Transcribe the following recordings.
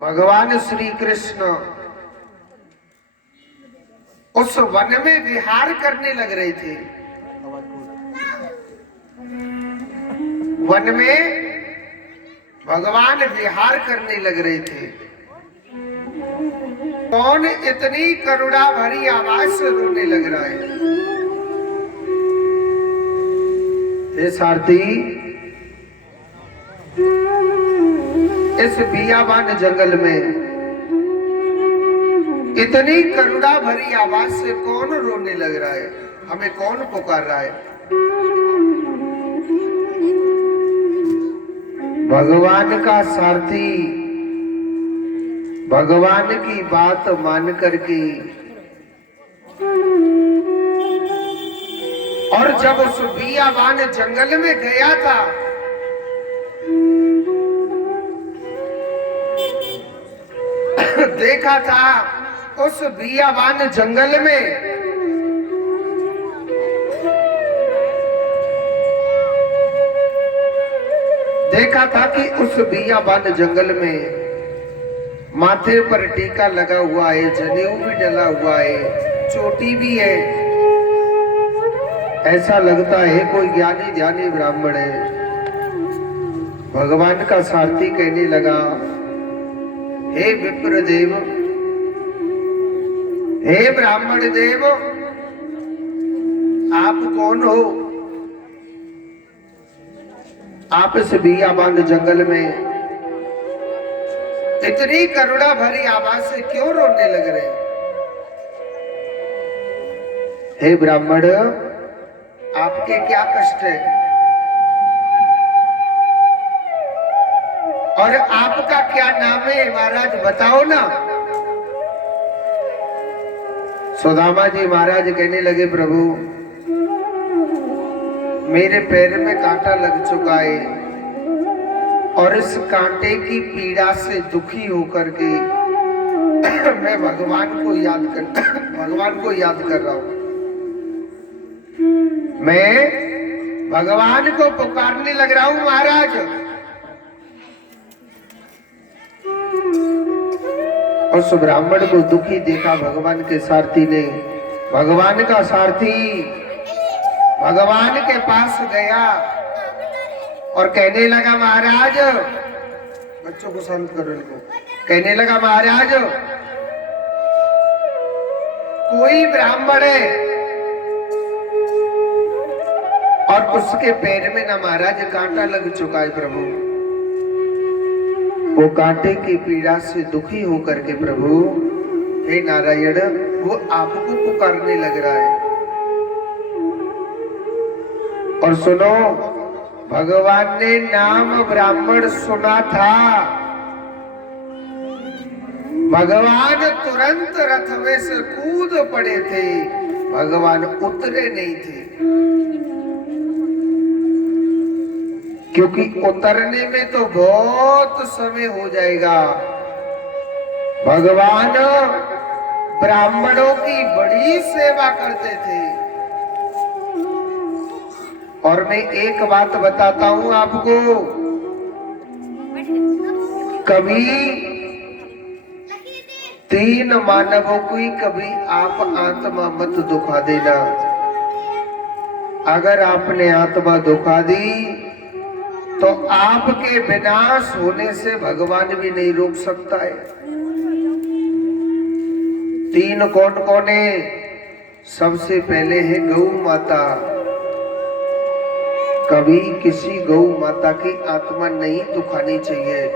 भगवान श्री कृष्ण उस वन में विहार करने लग रहे थे। वन में भगवान विहार करने लग रहे थे। कौन इतनी करुणा भरी आवाज से रोने लग रहा है? हे सारथी, इस बियाबान जंगल में इतनी करुणा भरी आवाज से कौन रोने लग रहा है? हमें कौन पुकार रहा है? भगवान का सारथी भगवान की बात मान करके और जब उस बियाबान जंगल में गया था देखा था उस बियाबान जंगल में देखा था कि उस बियाबान जंगल में माथे पर टीका लगा हुआ है, जनेऊ भी डला हुआ है, चोटी भी है। ऐसा लगता है कोई ज्ञानी ध्यानी ब्राह्मण है। भगवान का सारथी कहने लगा, हे विप्रदेव, हे ब्राह्मण देव, आप कौन हो? आप इस बियाबान जंगल में इतनी करुणा भरी आवाज से क्यों रोने लग रहे? हे ब्राह्मण, आपके क्या कष्ट है और आपका क्या नाम है? महाराज बताओ ना। सुदामा जी महाराज कहने लगे, प्रभु मेरे पैर में कांटा लग चुका है और इस कांटे की पीड़ा से दुखी होकर के मैं भगवान को याद कर रहा हूं। मैं भगवान को पुकारने लग रहा हूं महाराज। उस ब्राह्मण को दुखी देखा भगवान के सारथी ने। भगवान का सारथी भगवान के पास गया और कहने लगा, महाराज, बच्चों को शांत करो इनको। कहने लगा, महाराज, कोई ब्राह्मण है और उसके पैर में ना महाराज कांटा लग चुका है प्रभु। वो कांटे की पीड़ा से दुखी होकर के प्रभु, हे नारायण, वो आपको पुकारने लग रहा है। और सुनो, भगवान ने नाम ब्राह्मण सुना था। भगवान तुरंत रथ में से कूद पड़े थे, भगवान उतरे नहीं थे, क्योंकि उतरने में तो बहुत समय हो जाएगा। भगवान ब्राह्मणों की बड़ी सेवा करते थे। और मैं एक बात बताता हूं आपको, कभी 3 मानवों की कभी आप आत्मा मत दुखा देना। अगर आपने आत्मा दुखा दी तो आपके विनाश होने से भगवान भी नहीं रोक सकता है। 3 कौन कौन है? सबसे पहले है गौ माता। कभी किसी गौ माता की आत्मा नहीं दुखानी चाहिए,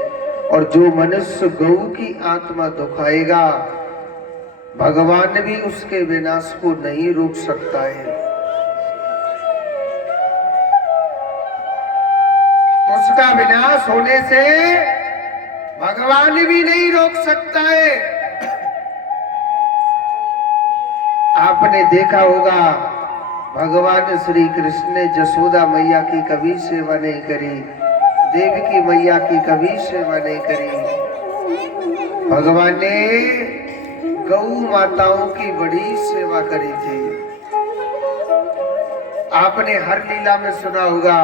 और जो मनुष्य गौ की आत्मा दुखाएगा भगवान भी उसके विनाश को नहीं रोक सकता है। उसका विनाश होने से भगवान भी नहीं रोक सकता है। आपने देखा होगा भगवान श्री कृष्ण ने जसोदा मैया की कभी सेवा नहीं करी, देवकी मैया की कभी सेवा नहीं करी। भगवान ने गौ माताओं की बड़ी सेवा करी थी। आपने हर लीला में सुना होगा,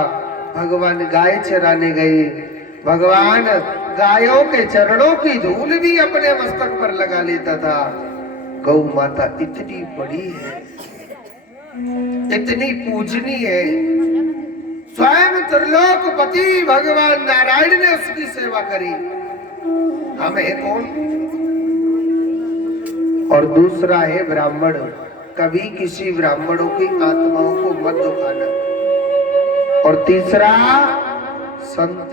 भगवान गाय चराने गए भगवान गायों के चरणों की धूल भी अपने मस्तक पर लगा लेता था। गौ माता इतनी बड़ी है, इतनी पूजनीय है, स्वयं त्रिलोकपति भगवान नारायण ने उसकी सेवा करी, हमें कौन। और दूसरा है ब्राह्मण, कभी किसी ब्राह्मणों की आत्माओं को मत दुखाना। और तीसरा संत,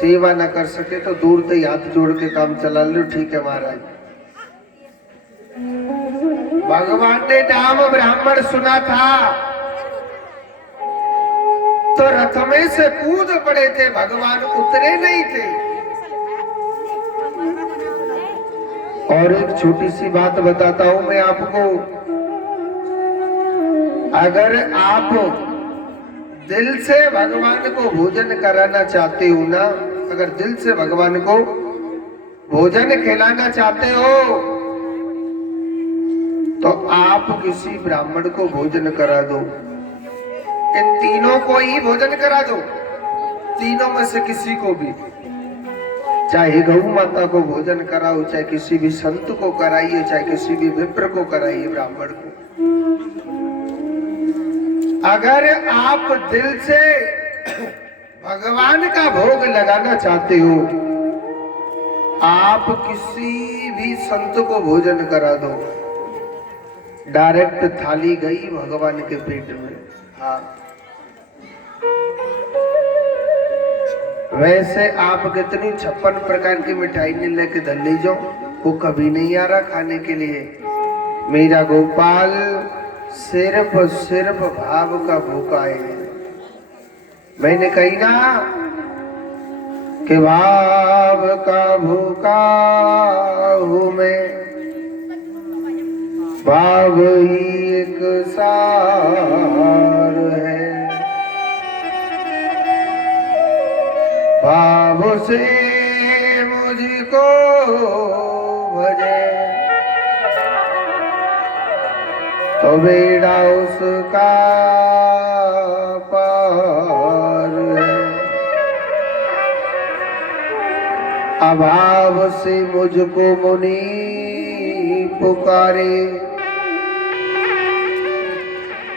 सेवा न कर सके तो दूर से हाथ जोड़ के काम चला लो, ठीक है महाराज। भगवान ने नाम ब्राह्मण सुना था तो रथ में से कूद पड़े थे, भगवान उतरे नहीं थे। और एक छोटी सी बात बताता हूं मैं आपको, अगर आप दिल से भगवान को भोजन कराना चाहते हो ना, अगर दिल से भगवान को भोजन खिलाना चाहते हो तो आप किसी ब्राह्मण को भोजन करा दो। इन तीनों को ही भोजन करा दो, तीनों में से किसी को भी, चाहे गौ माता को भोजन कराओ, चाहे किसी भी संत को कराइए, चाहे किसी भी विप्र को कराइए, ब्राह्मण को। अगर आप दिल से भगवान का भोग लगाना चाहते हो, आप किसी भी संत को भोजन करा दो, डायरेक्ट थाली गई भगवान के पेट में। हाँ, वैसे आप कितनी 56 प्रकार की मिठाई नहीं लेके धर ले जाओ, वो कभी नहीं आ रहा खाने के लिए। मेरा गोपाल सिर्फ सिर्फ भाव का भूखा है। मैंने कही ना कि भाव का भूखा हूं मैं, भाव ही एक सार है, भाव से मुझको भजे तो बेड़ा उसका पार है। अभाव से मुझको मुनि पुकारे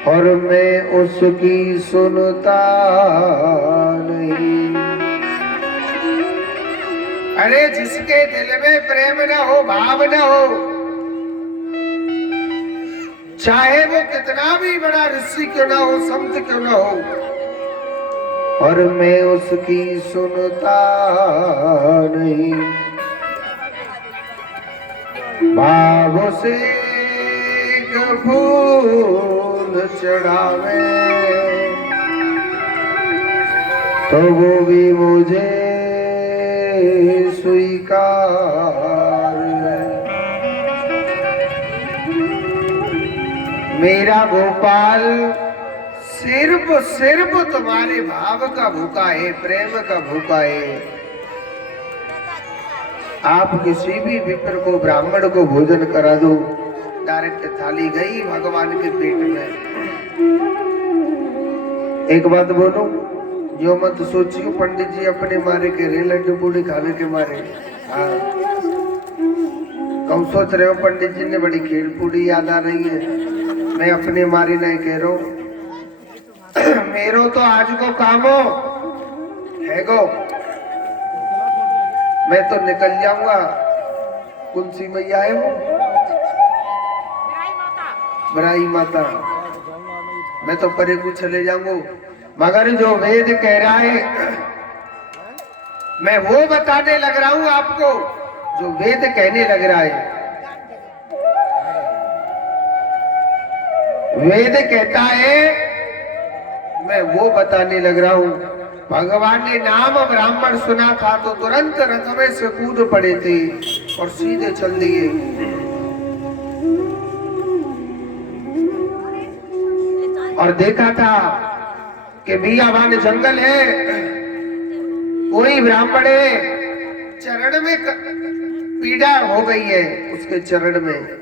और मैं उसकी सुनता नहीं। अरे जिसके दिल में प्रेम न हो, भाव न हो, चाहे वो कितना भी बड़ा ऋषि क्यों ना हो, संत क्यों ना हो, और मैं उसकी सुनता नहीं। भाव से फूल चढ़ावे तो वो भी मुझे स्वीकार है। मेरा गोपाल सिर्फ सिर्फ तुम्हारे भाव का भूखा है, प्रेम का भूखा है। आप किसी भी विप्र को, ब्राह्मण को भोजन करा दो, डायरेक्ट थाली गई भगवान के पेट में। एक बात बोलूं, जो मत सोचियो पंडित जी अपने मारे के रे लड्डू पूड़ी खावे के मारे। हाँ, कौन सोच रहे हो पंडित जी ने बड़ी खीर पूड़ी याद आ रही है। मैं अपने मारे नहीं कह रहा हूं, मेरो तो आज को कामो है गो, मैं तो निकल जाऊंगा। कौन सी मैया है वो? बराई माता। मैं तो परे को चले जाऊंगा, मगर जो वेद कह रहा है मैं वो बताने लग रहा हूं आपको, जो वेद कहने लग रहा है। वेद कहता है, मैं वो बताने लग रहा हूं। भगवान ने नाम ब्राह्मण सुना था तो तुरंत रथ में से कूद पड़े थे और सीधे चल दिए। और देखा था कि बियाबान जंगल है, कोई ब्राह्मण है, चरण में पीड़ा हो गई है, उसके चरण में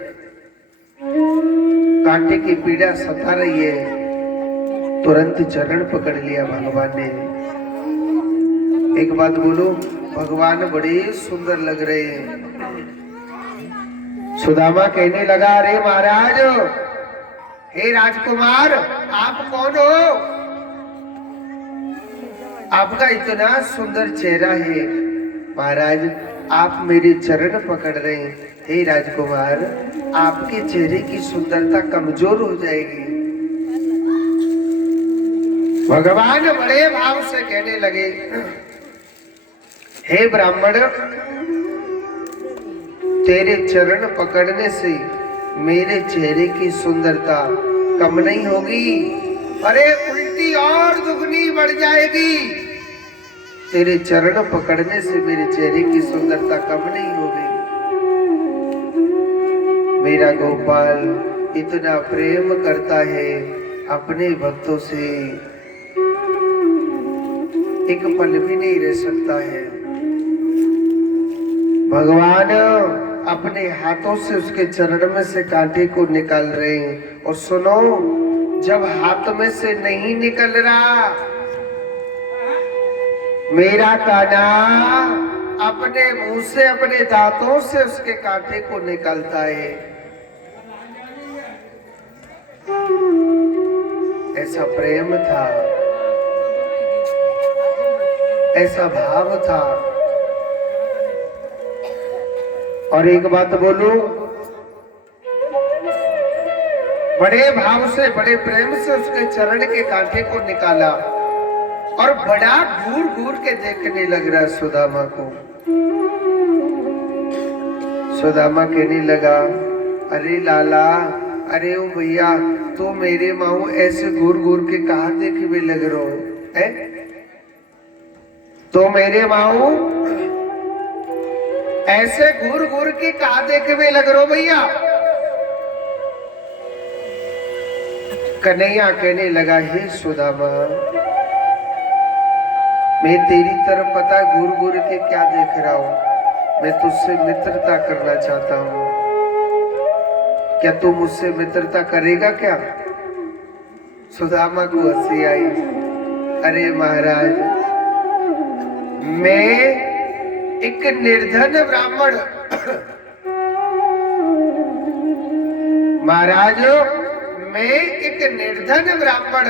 कांटे की पीड़ा सता रही है। तुरंत चरण पकड़ लिया भगवान ने, एक बात बोलो, भगवान बड़े सुंदर लग रहे हैं। सुदामा कहने लगा, अरे महाराज, हे राजकुमार, आप कौन हो? आपका इतना सुंदर चेहरा है। महाराज, आप मेरे चरण पकड़ रहे हैं। हे राजकुमार, आपके चेहरे की सुंदरता कमजोर हो जाएगी। भगवान बड़े भाव से कहने लगे, हे ब्राह्मण, तेरे चरण पकड़ने से मेरे चेहरे की सुंदरता कम नहीं होगी, अरे उल्टी और दुगनी बढ़ जाएगी। तेरे चरण पकड़ने से मेरे चेहरे की सुंदरता कम नहीं होगी। मेरा गोपाल इतना प्रेम करता है अपने भक्तों से, एक पल भी नहीं रह सकता है। भगवान अपने हाथों से उसके चरण में से कांटे को निकाल रहे हैं। और सुनो, जब हाथ में से नहीं निकल रहा, मेरा कान्हा अपने मुंह से, अपने दांतों से उसके कांटे को निकालता है। ऐसा प्रेम था, ऐसा भाव था। और एक बात बोलूं, बड़े भाव से, बड़े प्रेम से उसके चरण के कांटे को निकाला और बड़ा घूर घूर के देखने लग रहा सुदामा को। सुदामा कहने लगा, अरे लाला, अरे ओ भैया, तो मेरे माऊ ऐसे घूर घूर के कहा देखे भी लग रहो है? तो मेरे माऊ ऐसे घूर घूर के कहा देखे भी लग रहो भैया? कन्हैया कहने लगा, हे सुदामा, मैं तेरी तरफ पता घूर घूर के क्या देख रहा हूं? मैं तुझसे मित्रता करना चाहता हूं। क्या तू मुझसे मित्रता करेगा क्या? सुदामा को हंसी आई। अरे महाराज, मैं एक निर्धन ब्राह्मण, महाराज, मैं एक निर्धन ब्राह्मण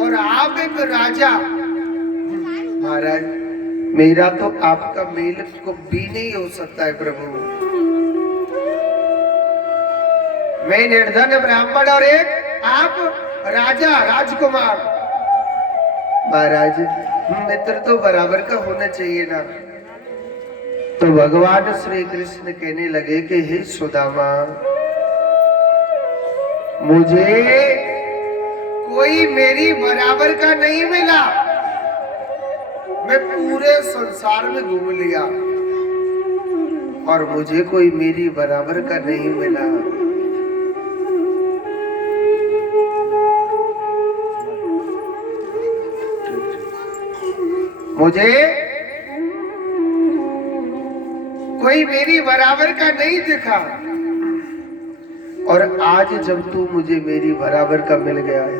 और आप एक राजा। महाराज, मेरा तो आपका मेल को भी नहीं हो सकता है प्रभु। मैं निर्धन ब्राह्मण और एक आप राजा, राजकुमार। महाराज, मित्र तो बराबर का होना चाहिए ना। तो भगवान श्री कृष्ण कहने लगे कि हे सुदामा, मुझे कोई मेरी बराबर का नहीं मिला। मैं पूरे संसार में घूम लिया और मुझे कोई मेरी बराबर का नहीं मिला। मुझे कोई मेरी बराबर का नहीं दिखा, और आज जब तू मुझे मेरी बराबर का मिल गया है,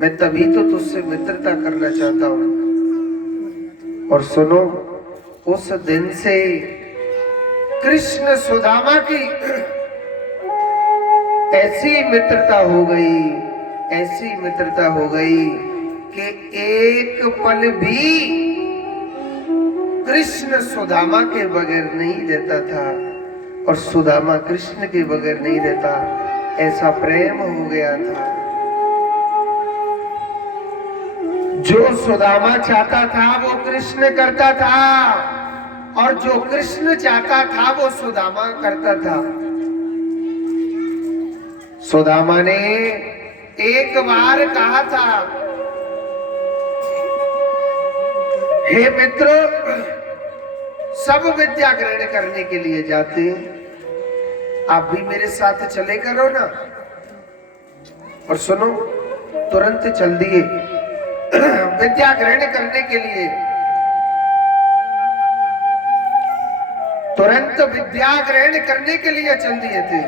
मैं तभी तो तुझसे मित्रता करना चाहता हूं। और सुनो, उस दिन से कृष्ण सुदामा की ऐसी मित्रता हो गई, ऐसी मित्रता हो गई कि एक पल भी कृष्ण सुदामा के बगैर नहीं रहता था और सुदामा कृष्ण के बगैर नहीं रहता। ऐसा प्रेम हो गया था। जो सुदामा चाहता था वो कृष्ण करता था, और जो कृष्ण चाहता था वो सुदामा करता था। सुदामा ने एक बार कहा था, हे मित्र, सब विद्या ग्रहण करने के लिए जाते हैं, आप भी मेरे साथ चले करो ना। और सुनो, तुरंत चल दिए विद्या ग्रहण करने के लिए। तुरंत विद्या ग्रहण करने के लिए चल दिए थे।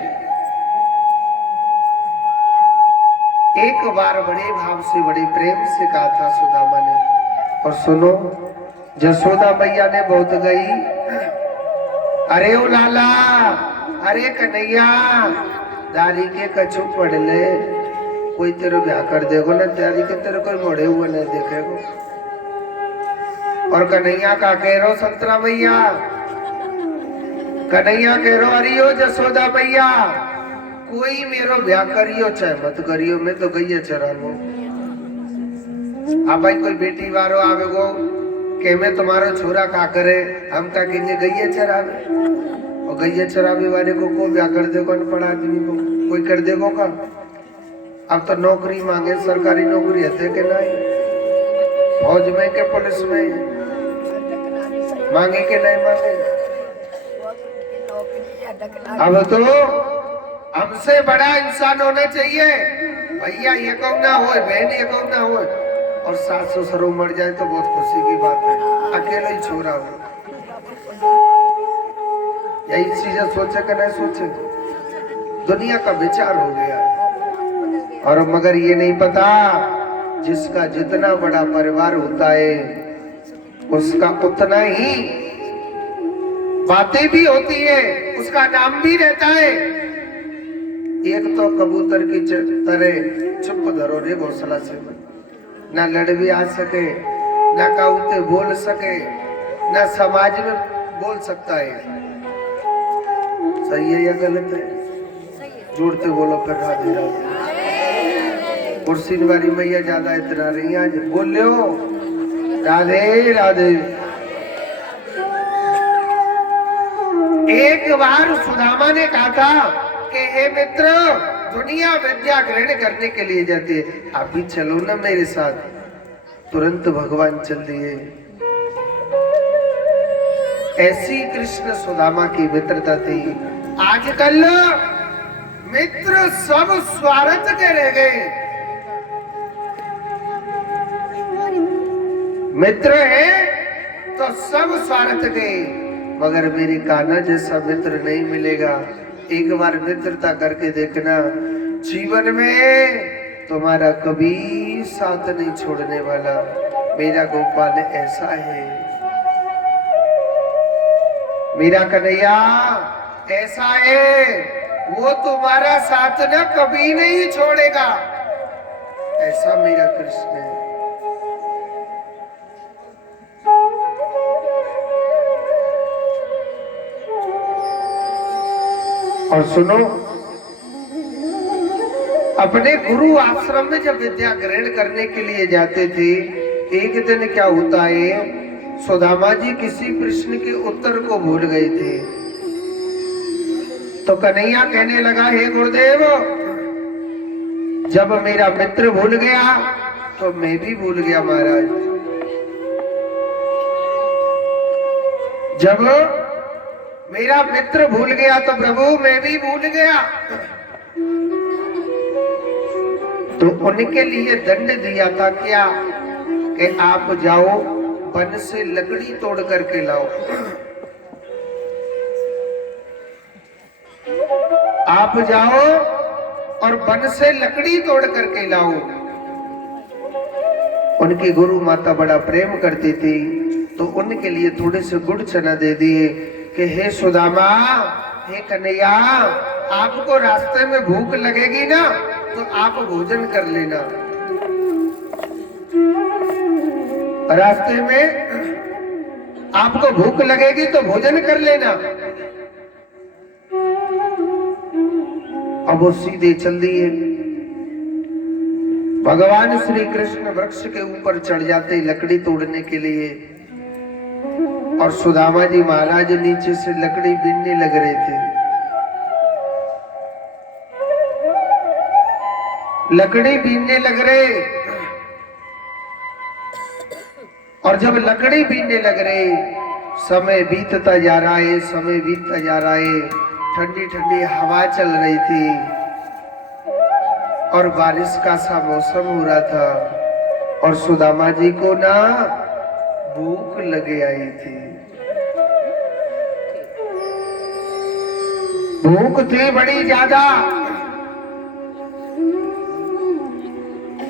एक बार बड़े भाव से, बड़े प्रेम से कहा था सुदामा ने। और सुनो, जसोदा मैया ने बहुत गई, अरे ओ लाला, अरे कन्हैया, दारी के कछु पढ़ ले, कोई तेरे ब्याह कर देगो ना, दारी के तेरे कोई मोड़े हुए नहीं देखेगो। और कन्हैया का कह रो संतरा मैया, कन्हैया कह रो अरियो जसोदा मैया, कोई मेरो ब्याह करियो चाहे मत करियो, मैं तो गई चरा लो। भाई कोई बेटी वारो आवेगो के मैं तुम्हारो छोरा का करे, हम का किन्ने गई चरावे, और गई चरावे वाले को ब्याह कर देगो, अनपढ़ आदमी को कोई कर देगो का। अब तो नौकरी मांगे, सरकारी नौकरी है कि नहीं, फौज में के पुलिस में मांगे के नहीं मांगे। अब तो हमसे बड़ा इंसान होना चाहिए, भैया ये कौन ना हो, बहन ये कौन ना हो, और सास ससुर मर जाए तो बहुत खुशी की बात है, अकेला ही छोरा हो। यही चीजें सोचे कि नहीं सोचे, दुनिया का विचार हो गया। और मगर ये नहीं पता, जिसका जितना बड़ा परिवार होता है उसका उतना ही बातें भी होती है, उसका नाम भी रहता है। एक तो कबूतर की तरह चुप धरो रे घोंसला से, ना लड़ भी आ सके, ना काउते बोल सके, ना समाज में बोल सकता है। सही है या गलत है? जोड़ते बोलो फिर राधे राधे। कुर्सी वाली मैया ज्यादा इतना रही आज बोल ले हो, राधे राधे। एक बार सुदामा ने कहा था कि हे मित्र, दुनिया विद्या ग्रहण करने के लिए जाती है, आप भी चलो ना मेरे साथ। तुरंत भगवान चल दिए। ऐसी कृष्ण सुदामा की मित्रता थी। आजकल मित्र सब स्वार्थ के रह गए, मित्र है तो सब स्वार्थ के, मगर मेरी कान्हा जैसा मित्र नहीं मिलेगा। एक बार मित्रता करके देखना, जीवन में तुम्हारा कभी साथ नहीं छोड़ने वाला। मेरा गोपाल ऐसा है, मेरा कन्हैया ऐसा है, वो तुम्हारा साथ न कभी नहीं छोड़ेगा। ऐसा मेरा कृष्ण है। और सुनो, अपने गुरु आश्रम में जब विद्या ग्रहण करने के लिए जाते थे, एक दिन क्या होता है, सुदामा जी किसी प्रश्न के उत्तर को भूल गए थे। तो कन्हैया कहने लगा, हे गुरुदेव, जब मेरा मित्र भूल गया तो मैं भी भूल गया महाराज। जब मेरा मित्र भूल गया तो प्रभु मैं भी भूल गया। तो उनके लिए दंड दिया था क्या कि आप जाओ वन से लकड़ी तोड़ करके लाओ। आप जाओ और वन से लकड़ी तोड़ करके लाओ। उनकी गुरु माता बड़ा प्रेम करती थी, तो उनके लिए थोड़े से गुड़ चना दे दिए कि हे सुदामा, हे कन्हैया, आपको रास्ते में भूख लगेगी ना तो आप भोजन कर लेना। रास्ते में आपको भूख लगेगी तो भोजन कर लेना। अब वो सीधे चल दिए। भगवान श्री कृष्ण वृक्ष के ऊपर चढ़ जाते लकड़ी तोड़ने के लिए, और सुदामा जी महाराज नीचे से लकड़ी बीनने लग रहे थे। लकड़ी बीनने लग रहे, और जब लकड़ी बीनने लग रहे, समय बीतता जा रहा है, समय बीतता जा रहा है। ठंडी ठंडी हवा चल रही थी और बारिश का सा मौसम हो रहा था, और सुदामा जी को ना भूख लगे आई थी। भूख थी बड़ी ज्यादा,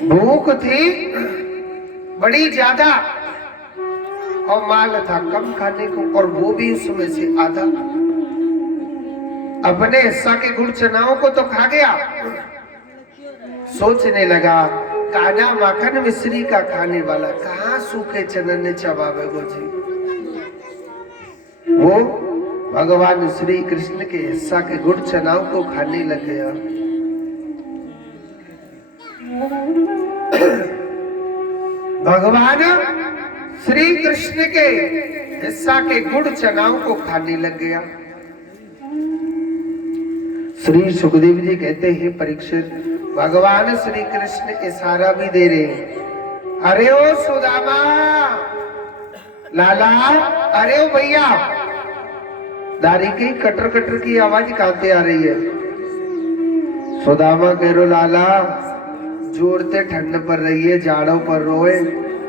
भूख थी बड़ी ज्यादा। और माल था कम खाने को, और वो भी उसमें से आधा अपने हिस्सा के गुड़ चनाओं को तो खा गया। सोचने लगा, कान्हा माखन मिश्री का खाने वाला, कहाँ सूखे चनन ने चबावे गो जी। वो भगवान श्री कृष्ण के हिस्सा के गुड़ चनाओं को खाने लग गया। भगवान श्री कृष्ण के हिस्सा के गुड़ चनाओं को खाने लग गया। श्री सुखदेव जी कहते हैं, परीक्षित, भगवान श्री कृष्ण इशारा भी दे रहे हैं, अरे ओ सुदामा, लाला, अरे ओ भैया। दारी की कटर कटर की आवाज कहां से आ रही है? सुदामा कह रो, लाला जोड़ते ठंड पर रही है, जाड़ों पर रोए,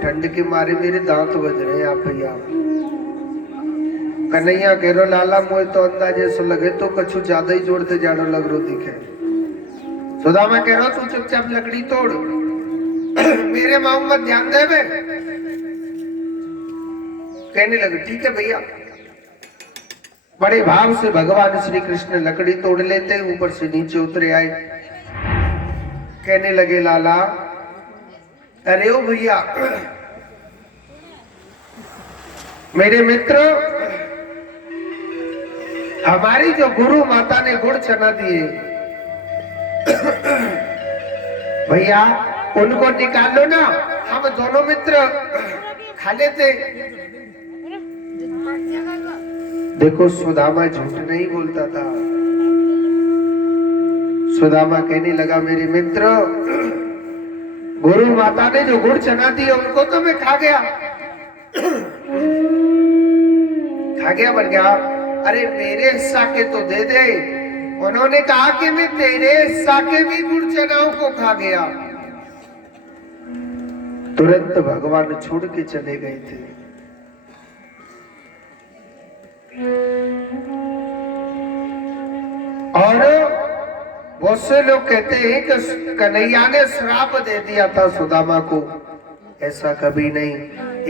ठंड के मारे मेरे दांत बज रहे हैं। आप भैया कन्हैया कह रो, लाला मुझे तो अंदाजे से लगे तो कछु ज्यादा ही जोड़ते जाड़ो लग रो दिखे। सुदामा कह रो, तू चुपचाप लकड़ी तोड़, मेरे माऊ मत ध्यान दे। कहने लगे, ठीक है भैया। बड़े भाव से भगवान श्री कृष्ण लकड़ी तोड़ लेते, ऊपर से नीचे उतरे आए। कहने लगे, लाला, अरे ओ भैया, मेरे मित्र, हमारी जो गुरु माता ने गुड़ चना दिए, भैया उनको निकाल लो ना, हम दोनों मित्र खा लेते। देखो सुदामा झूठ नहीं बोलता था। सुदामा कहने लगा, मेरे मित्र, गुरु माता ने जो गुड़ चना दिए उनको तो मैं खा गया, बन गया। अरे मेरे हिस्सा के तो दे दे। उन्होंने कहा कि मैं तेरे हिस्सा के भी गुड़ चनाओं को खा गया। तुरंत भगवान छोड़ के चले गए थे। और बहुत से लोग कहते हैं कि कन्हैया ने श्राप दे दिया था सुदामा को। ऐसा कभी नहीं।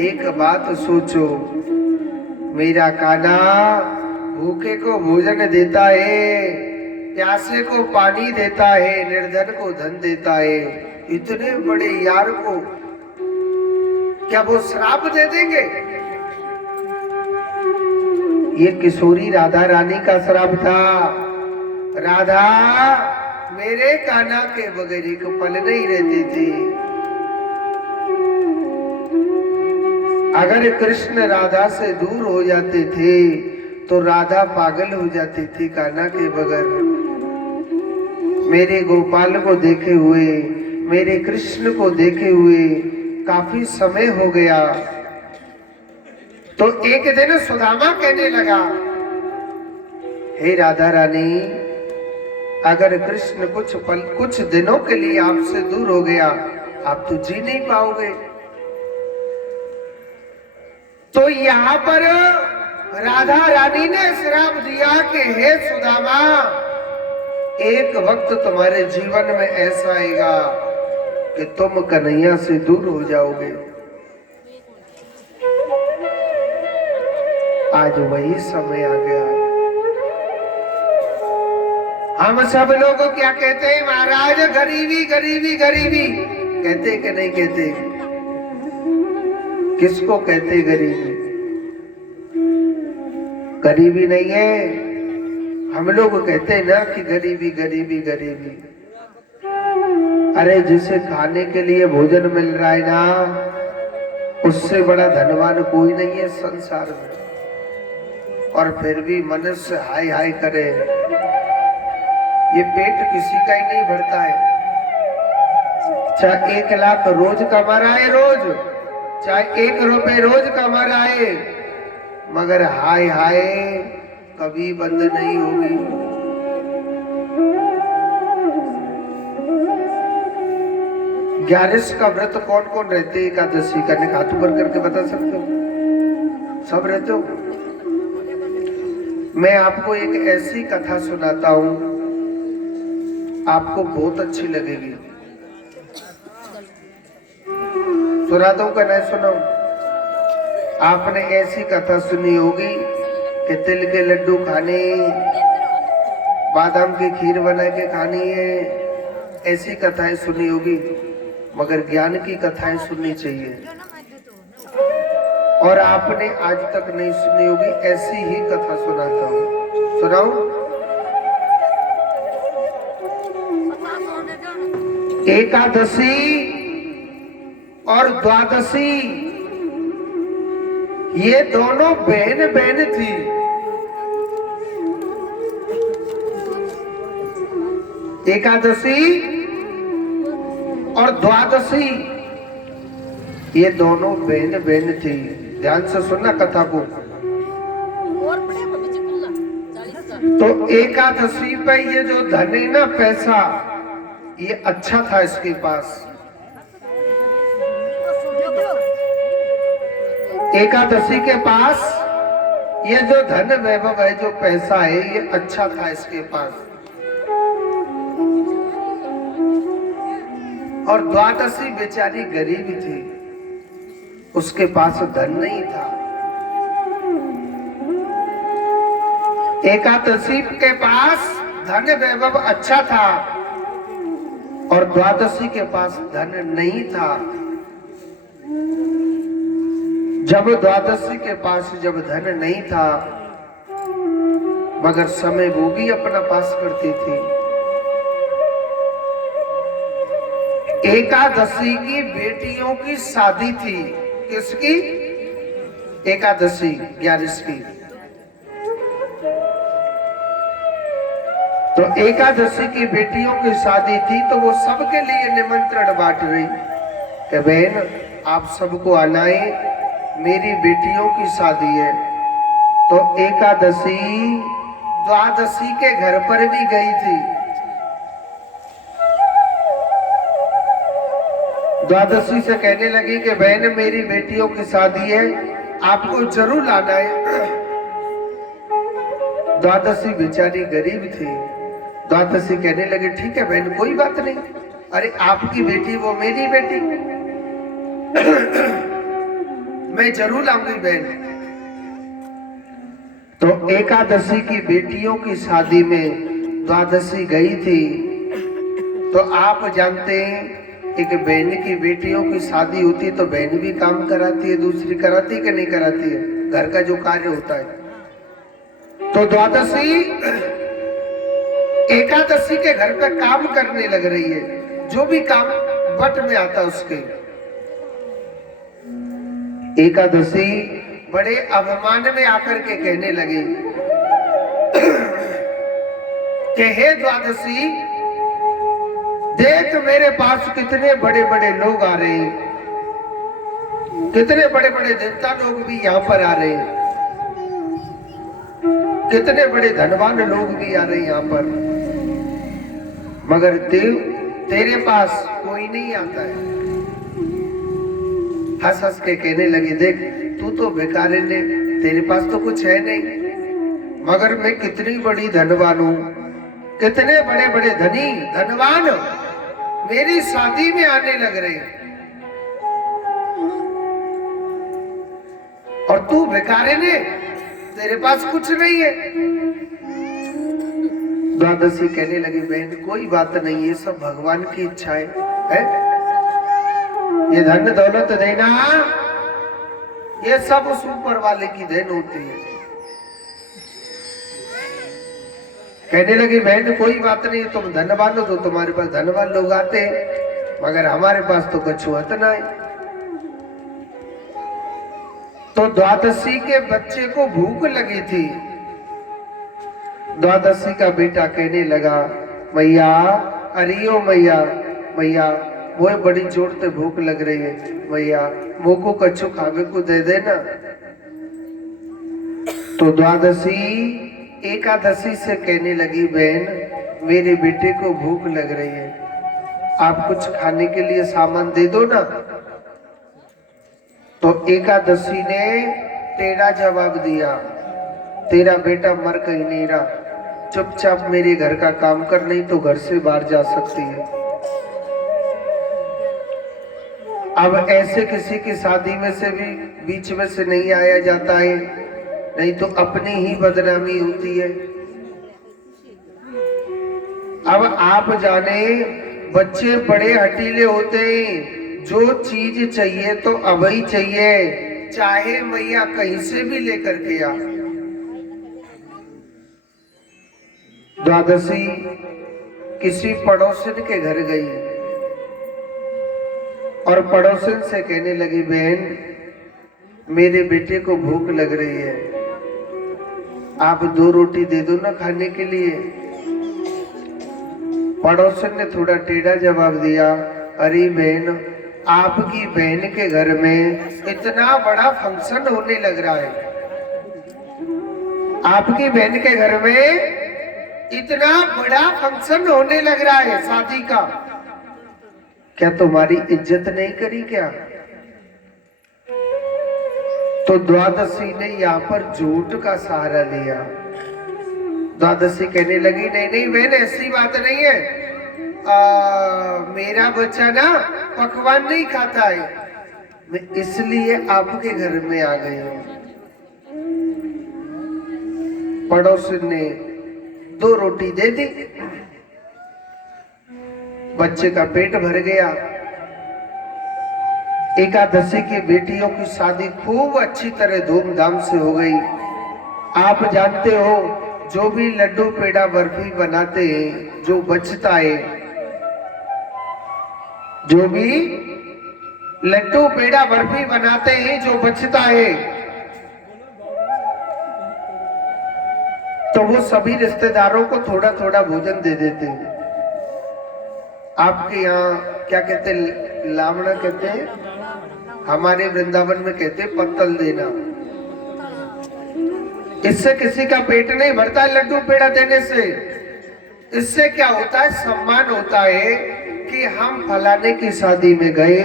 एक बात सोचो, मेरा कान्हा भूखे को भोजन देता है, प्यासे को पानी देता है, निर्धन को धन देता है। इतने बड़े यार को क्या वो श्राप दे देंगे? ये किशोरी राधा रानी का श्राप था। राधा मेरे कान्हा के बगैर एक पल नहीं रहती थी। अगर कृष्ण राधा से दूर हो जाते थे तो राधा पागल हो जाती थी कान्हा के बगैर। मेरे गोपाल को देखे हुए, मेरे कृष्ण को देखे हुए काफी समय हो गया। तो एक दिन सुदामा कहने लगा, हे राधा रानी, अगर कृष्ण कुछ दिनों के लिए आपसे दूर हो गया, आप तो जी नहीं पाओगे। तो यहाँ पर राधा रानी ने श्राप दिया कि हे सुदामा, एक वक्त तुम्हारे जीवन में ऐसा आएगा कि तुम कन्हैया से दूर हो जाओगे। आज वही समय आ गया। हम सब लोग क्या कहते हैं महाराज? गरीबी गरीबी गरीबी कहते कि नहीं कहते? किसको कहते गरीबी? गरीबी नहीं है, हम लोग कहते हैं ना कि गरीबी गरीबी गरीबी। अरे जिसे खाने के लिए भोजन मिल रहा है ना, उससे बड़ा धनवान कोई नहीं है संसार में। और फिर भी मनुष्य हाय हाय करे, ये पेट किसी का ही नहीं भरता है। चाहे 1 लाख रोज कमा रहा है, रोज, चाहे 1 रुपए रोज कमा रहा है, मगर हाय हाय कभी बंद नहीं होगी। ग्यारस का व्रत कौन कौन रहते? एकादशी करने का हाथ ऊपर करके बता सकते हो? सब रहते हो? मैं आपको एक ऐसी कथा सुनाता हूं, आपको बहुत अच्छी लगेगी। सुनाता हूं कि नहीं सुनाऊं? आपने ऐसी कथा सुनी होगी कि तिल के लड्डू खाने, बादाम की खीर बना के खानी है, ऐसी कथाएं सुनी होगी, मगर ज्ञान की कथाएं सुननी चाहिए। और आपने आज तक नहीं सुनी होगी, ऐसी ही कथा सुनाता हूं। सुनाऊं? एकादशी और द्वादशी ये दोनों बहन बहन थी। एकादशी और द्वादशी ये दोनों बहन बहन थी। ध्यान से सुनना कथा को। तो एकादशी पे ये जो धन है ना, पैसा, ये अच्छा था इसके पास। एकादशी के पास ये जो धन वैभव है, जो पैसा है, ये अच्छा था इसके पास। और द्वादशी बेचारी गरीब थी, उसके पास धन नहीं था। एकादशी के पास धन वैभव अच्छा था और द्वादशी के पास धन नहीं था। जब द्वादशी के पास जब धन नहीं था, मगर समय वो भी अपना पास करती थी। एकादशी की बेटियों की शादी थी। किसकी? एकादशी 11 की। तो एकादशी की बेटियों की शादी थी, तो वो सबके लिए निमंत्रण बांट रही कि बहन आप सबको आना है, मेरी बेटियों की शादी है। तो एकादशी द्वादशी के घर पर भी गई थी। द्वादशी से कहने लगी कि बहन मेरी बेटियों की शादी है, आपको जरूर आना है। द्वादशी बेचारी गरीब थी। द्वादशी कहने लगी ठीक है बहन, कोई बात नहीं। अरे आपकी बेटी वो मेरी बेटी, मैं जरूर आऊंगी बहन। तो एकादशी की बेटियों की शादी में द्वादशी गई थी। तो आप जानते हैं एक बहन की बेटियों की शादी होती है तो बहन भी काम कराती है, दूसरी कराती है कि नहीं कराती है, घर का जो कार्य होता है। तो द्वादशी एकादशी के घर पे काम करने लग रही है, जो भी काम बट में आता उसके। एकादशी बड़े अभिमान में आकर के कहने लगे कि हे द्वादशी, देख मेरे पास कितने बड़े बड़े लोग आ रहे हैं, कितने बड़े बड़े देवता लोग भी यहाँ पर आ रहे हैं, कितने बड़े धनवान लोग भी आ रहे हैं यहाँ पर, मगर तेरे पास कोई नहीं आता है। हंस हंस के कहने लगे देख तू तो बेकार है, तेरे पास तो कुछ है नहीं, मगर मैं कितनी बड़ी धनवान हूं, कितने बड़े बड़े धनी धनवान मेरी शादी में आने लग रहे हैं और तू बेकार है, तेरे पास कुछ नहीं है। द्वादशी कहने लगी बहन कोई बात नहीं, ये सब भगवान की इच्छा है? ये धन दौलत देना ये सब उस ऊपर वाले की देन होती है। कहने लगी बहन कोई बात नहीं, तुम धनवान हो तो तुम्हारे पास धनवान लोग आते हैं, मगर हमारे पास तो कछु हतना है। तो द्वादशी के बच्चे को भूख लगी थी। द्वादशी का बेटा कहने लगा मैया, अरे ओ मैया, मैया वो बड़ी जोर से भूख लग रही है, मैया मोको कछु खावे को दे देना। तो द्वादशी एकादशी से कहने लगी बहन मेरे बेटे को भूख लग रही है, आप कुछ खाने के लिए सामान दे दो ना। तो एकादशी ने टेढ़ा जवाब दिया, तेरा बेटा मर कहीं नहीं रहा, चुपचाप मेरे घर का काम कर, नहीं तो घर से बाहर जा सकती है। अब ऐसे किसी की शादी में से भी बीच में से नहीं आया जाता है, नहीं तो अपनी ही बदनामी होती है। अब आप जाने बच्चे बड़े हटीले होते हैं, जो चीज चाहिए तो अब ही चाहिए, चाहे मैया कहीं से भी लेकर के आ। द्वादशी किसी पड़ोसन के घर गई और पड़ोसन से कहने लगी, बहन मेरे बेटे को भूख लग रही है, आप 2 रोटी दे दो ना खाने के लिए। पड़ोसन ने थोड़ा टेढ़ा जवाब दिया, अरे बहन आपकी बहन के घर में इतना बड़ा फंक्शन होने लग रहा है, आपकी बहन के घर में इतना बड़ा फंक्शन होने लग रहा है शादी का, क्या तुम्हारी इज्जत नहीं करी क्या? तो द्वादशी ने यहाँ पर झूठ का सहारा लिया। द्वादशी कहने लगी, नहीं नहीं बहन ऐसी बात नहीं है, मेरा बच्चा ना पकवान नहीं खाता है, मैं इसलिए आपके घर में आ गई हूं। पड़ोसन ने 2 रोटी दे दी, बच्चे का पेट भर गया। एकादशी की बेटियों की शादी खूब अच्छी तरह धूमधाम से हो गई। आप जानते हो जो भी लड्डू पेड़ा बर्फी बनाते हैं, जो बचता है, जो भी लड्डू पेड़ा बर्फी बनाते हैं जो बचता है, तो वो सभी रिश्तेदारों को थोड़ा थोड़ा भोजन दे देते हैं। आपके यहाँ क्या कहते हैं, लावड़ा कहते हैं, हमारे वृंदावन में कहते हैं पत्तल देना। इससे किसी का पेट नहीं भरता है लड्डू पेड़ा देने से। इससे क्या होता है, सम्मान होता है कि हम फलाने की शादी में गए,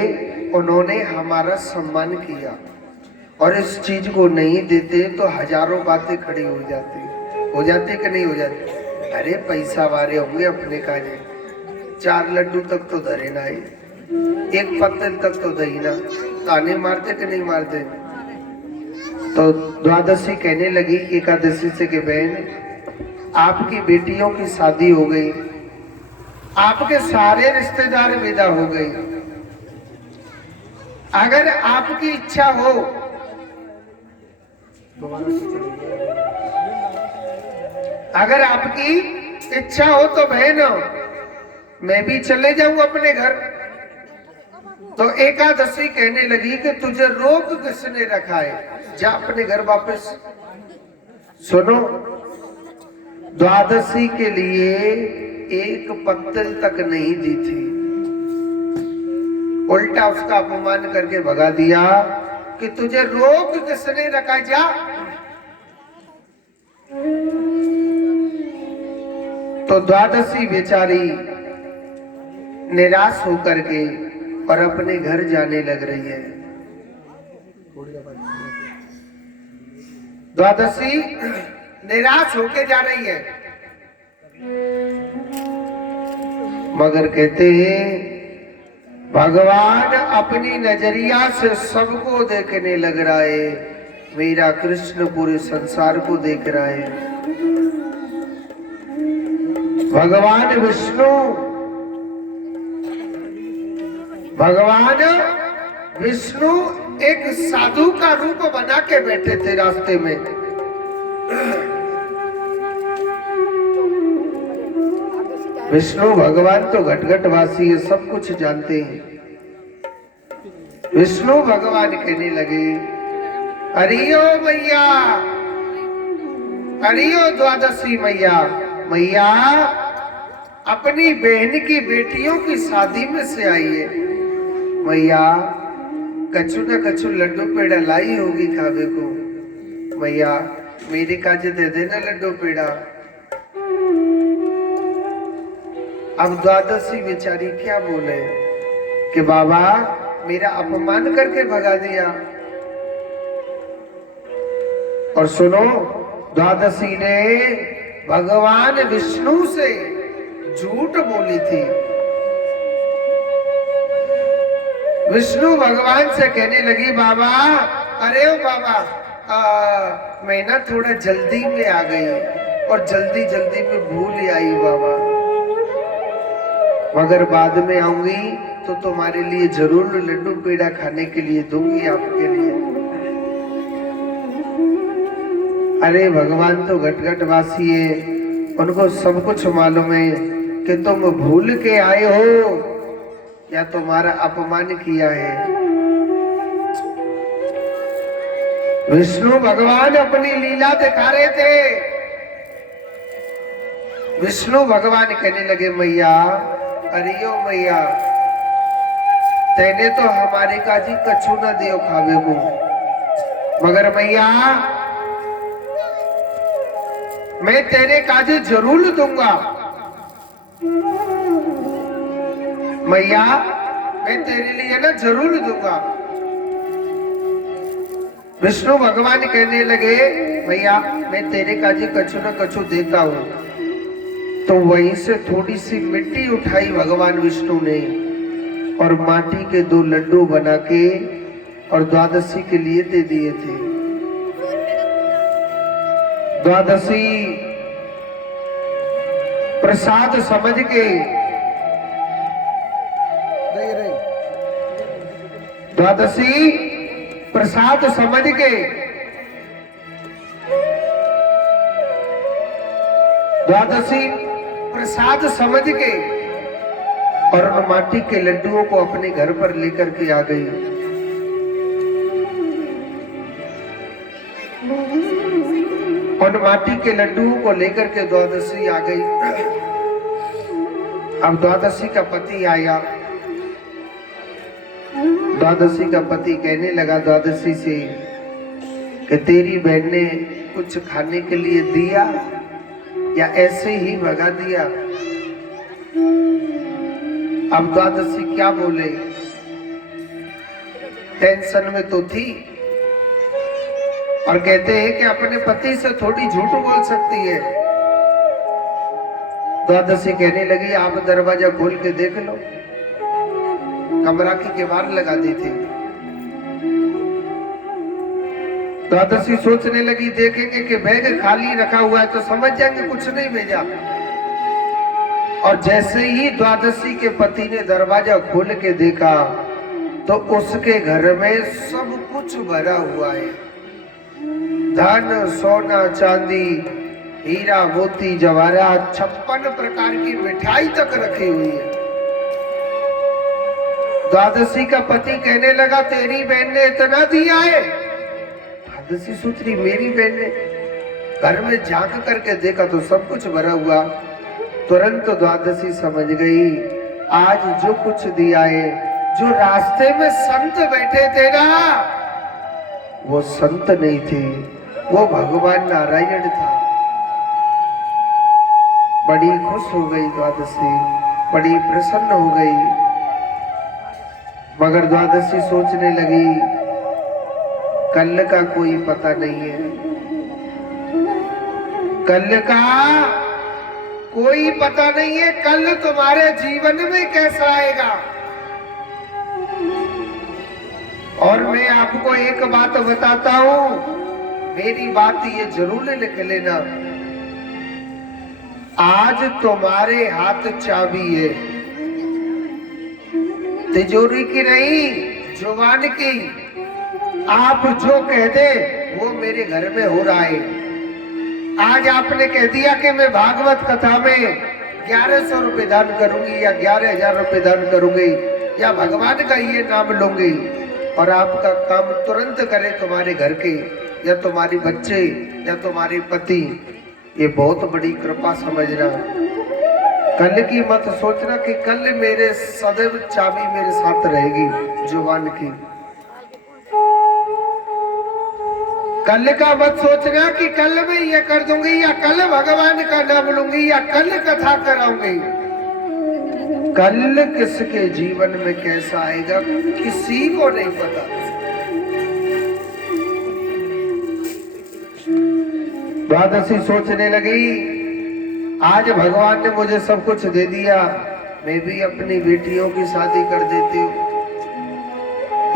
उन्होंने हमारा सम्मान किया। और इस चीज को नहीं देते तो हजारों बातें खड़ी हो जाती कि नहीं हो जाती। अरे पैसा वाले होंगे अपने काजे, 4 लड्डू तक तो धरे ना, 1 पत्तल तक तो दही ना, ताने मारते कि नहीं मारते। तो द्वादशी कहने लगी एकादशी से कि बहन आपकी बेटियों की शादी हो गई, आपके सारे रिश्तेदार विदा हो गए, अगर आपकी इच्छा हो, अगर आपकी इच्छा हो तो बहन मैं भी चले जाऊं अपने घर। तो एकादशी कहने लगी कि तुझे रोक किसने रखा है, जा अपने घर वापस। सुनो, द्वादशी के लिए 1 पत्तल तक नहीं दी थी, उल्टा उसका अपमान करके भगा दिया कि तुझे रोक किसने रखा, जा। तो द्वादशी बेचारी निराश होकर के और अपने घर जाने लग रही है। द्वादशी निराश होके जा रही है, मगर कहते हैं भगवान अपनी नजरिया से सबको देखने लग रहा है, मेरा कृष्ण पूरे संसार को देख रहा है। भगवान विष्णु एक साधु का रूप बना के बैठे थे रास्ते में। विष्णु भगवान तो घटघटवासी है, सब कुछ जानते हैं। विष्णु भगवान कहने लगे, हरियो मैया, हरियो द्वादशी मैया, मैया अपनी बहन की बेटियों की शादी में से आई है, मैया कछु न कछु लड्डू पेड़ा लाई होगी खावे को, मैया मेरे काजे दे देना लड्डू पेड़ा। अब द्वादशी बेचारी क्या बोले कि बाबा मेरा अपमान करके भगा दिया। और सुनो, द्वादशी ने भगवान विष्णु से झूठ बोली थी। विष्णु भगवान से कहने लगी बाबा, अरे ओ बाबा, मैं ना थोड़ा जल्दी में आ गई और जल्दी जल्दी में भूल आई बाबा, मगर बाद में आऊंगी तो तुम्हारे लिए जरूर लड्डू पेड़ा खाने के लिए दूंगी आपके लिए। अरे भगवान तो घट घट वासी है, उनको सब कुछ मालूम है कि तुम भूल के आए हो या तुम्हारा अपमान किया है। विष्णु भगवान अपनी लीला दिखा रहे थे। विष्णु भगवान कहने लगे, मैया, अरे ओ मैया, तेने तो हमारे काजी कछु न दियो खावे को, मगर मैया मैं तेरे काजे जरूर दूंगा। मैया मैं तेरे लिए ना जरूर दूंगा। विष्णु भगवान कहने लगे, मैया मैं तेरे काजे कछु न कछु देता हूं। तो वहीं से थोड़ी सी मिट्टी उठाई भगवान विष्णु ने और माटी के 2 लड्डू बना के और द्वादशी के लिए दे दिए थे। द्वादशी प्रसाद समझ के, द्वादशी प्रसाद समझ के, द्वादशी प्रसाद समझ के और उन माटी के लड्डुओं को अपने घर पर लेकर के आ गई। उन माटी के लड्डुओं को लेकर के द्वादशी आ गई। अब द्वादशी का पति आया। द्वादशी का पति कहने लगा द्वादशी से कि तेरी बहन ने कुछ खाने के लिए दिया या ऐसे ही भगा दिया। अब द्वादशी क्या बोले, टेंशन में तो थी और कहते हैं कि अपने पति से थोड़ी झूठ बोल सकती है। द्वादशी कहने लगी, आप दरवाजा खोल के देख लो। कमरा की किवाड़ लगा दी थी। द्वादशी सोचने लगी, देखेंगे कि बैग खाली रखा हुआ है तो समझ जाएंगे कुछ नहीं भेजा। और जैसे ही द्वादशी के पति ने दरवाजा खोल के देखा तो उसके घर में सब कुछ भरा हुआ है। धन, सोना, चांदी, हीरा, मोती, जवाहरात, 56 प्रकार की मिठाई तक रखी हुई है। द्वादशी का पति कहने लगा, तेरी बहन ने इतना दिया है। द्वादशी सोच रही, मेरी बहन ने? घर में झांक करके देखा तो सब कुछ भरा हुआ। तुरंत द्वादशी समझ गई, आज जो कुछ दिया है, जो रास्ते में संत बैठे थे ना, वो संत नहीं थे, वो भगवान नारायण था। बड़ी खुश हो गई द्वादशी, बड़ी प्रसन्न हो गई। मगर द्वादशी सोचने लगी, कल का कोई पता नहीं है, कल का कोई पता नहीं है, कल तुम्हारे जीवन में कैसा आएगा। और मैं आपको एक बात बताता हूं, मेरी बात ये जरूर लिख लेना। आज तुम्हारे हाथ चाबी है, तिजोरी की नहीं, जुबान की। आप जो कह दे वो मेरे घर में हो रहा है। आज आपने कह दिया कि मैं भागवत कथा में 1100 रुपए दान करूंगी या 11,000 रुपए दान करूंगी या भगवान का ये नाम लूंगी, और आपका काम तुरंत करे तुम्हारे घर के या तुम्हारे बच्चे या तुम्हारे पति, ये बहुत बड़ी कृपा समझना। कल की मत सोचना कि कल मेरे सदैव चाबी मेरे साथ रहेगी जुबान की। कल का मत सोचना कि कल मैं ये कर दूंगी या कल भगवान का नाम लूंगी या कल कथा कराऊंगी। कल किसके जीवन में कैसा आएगा किसी को नहीं पता। द्वादशी सोचने लगी, आज भगवान ने मुझे सब कुछ दे दिया, मैं भी अपनी बेटियों की शादी कर देती हूँ।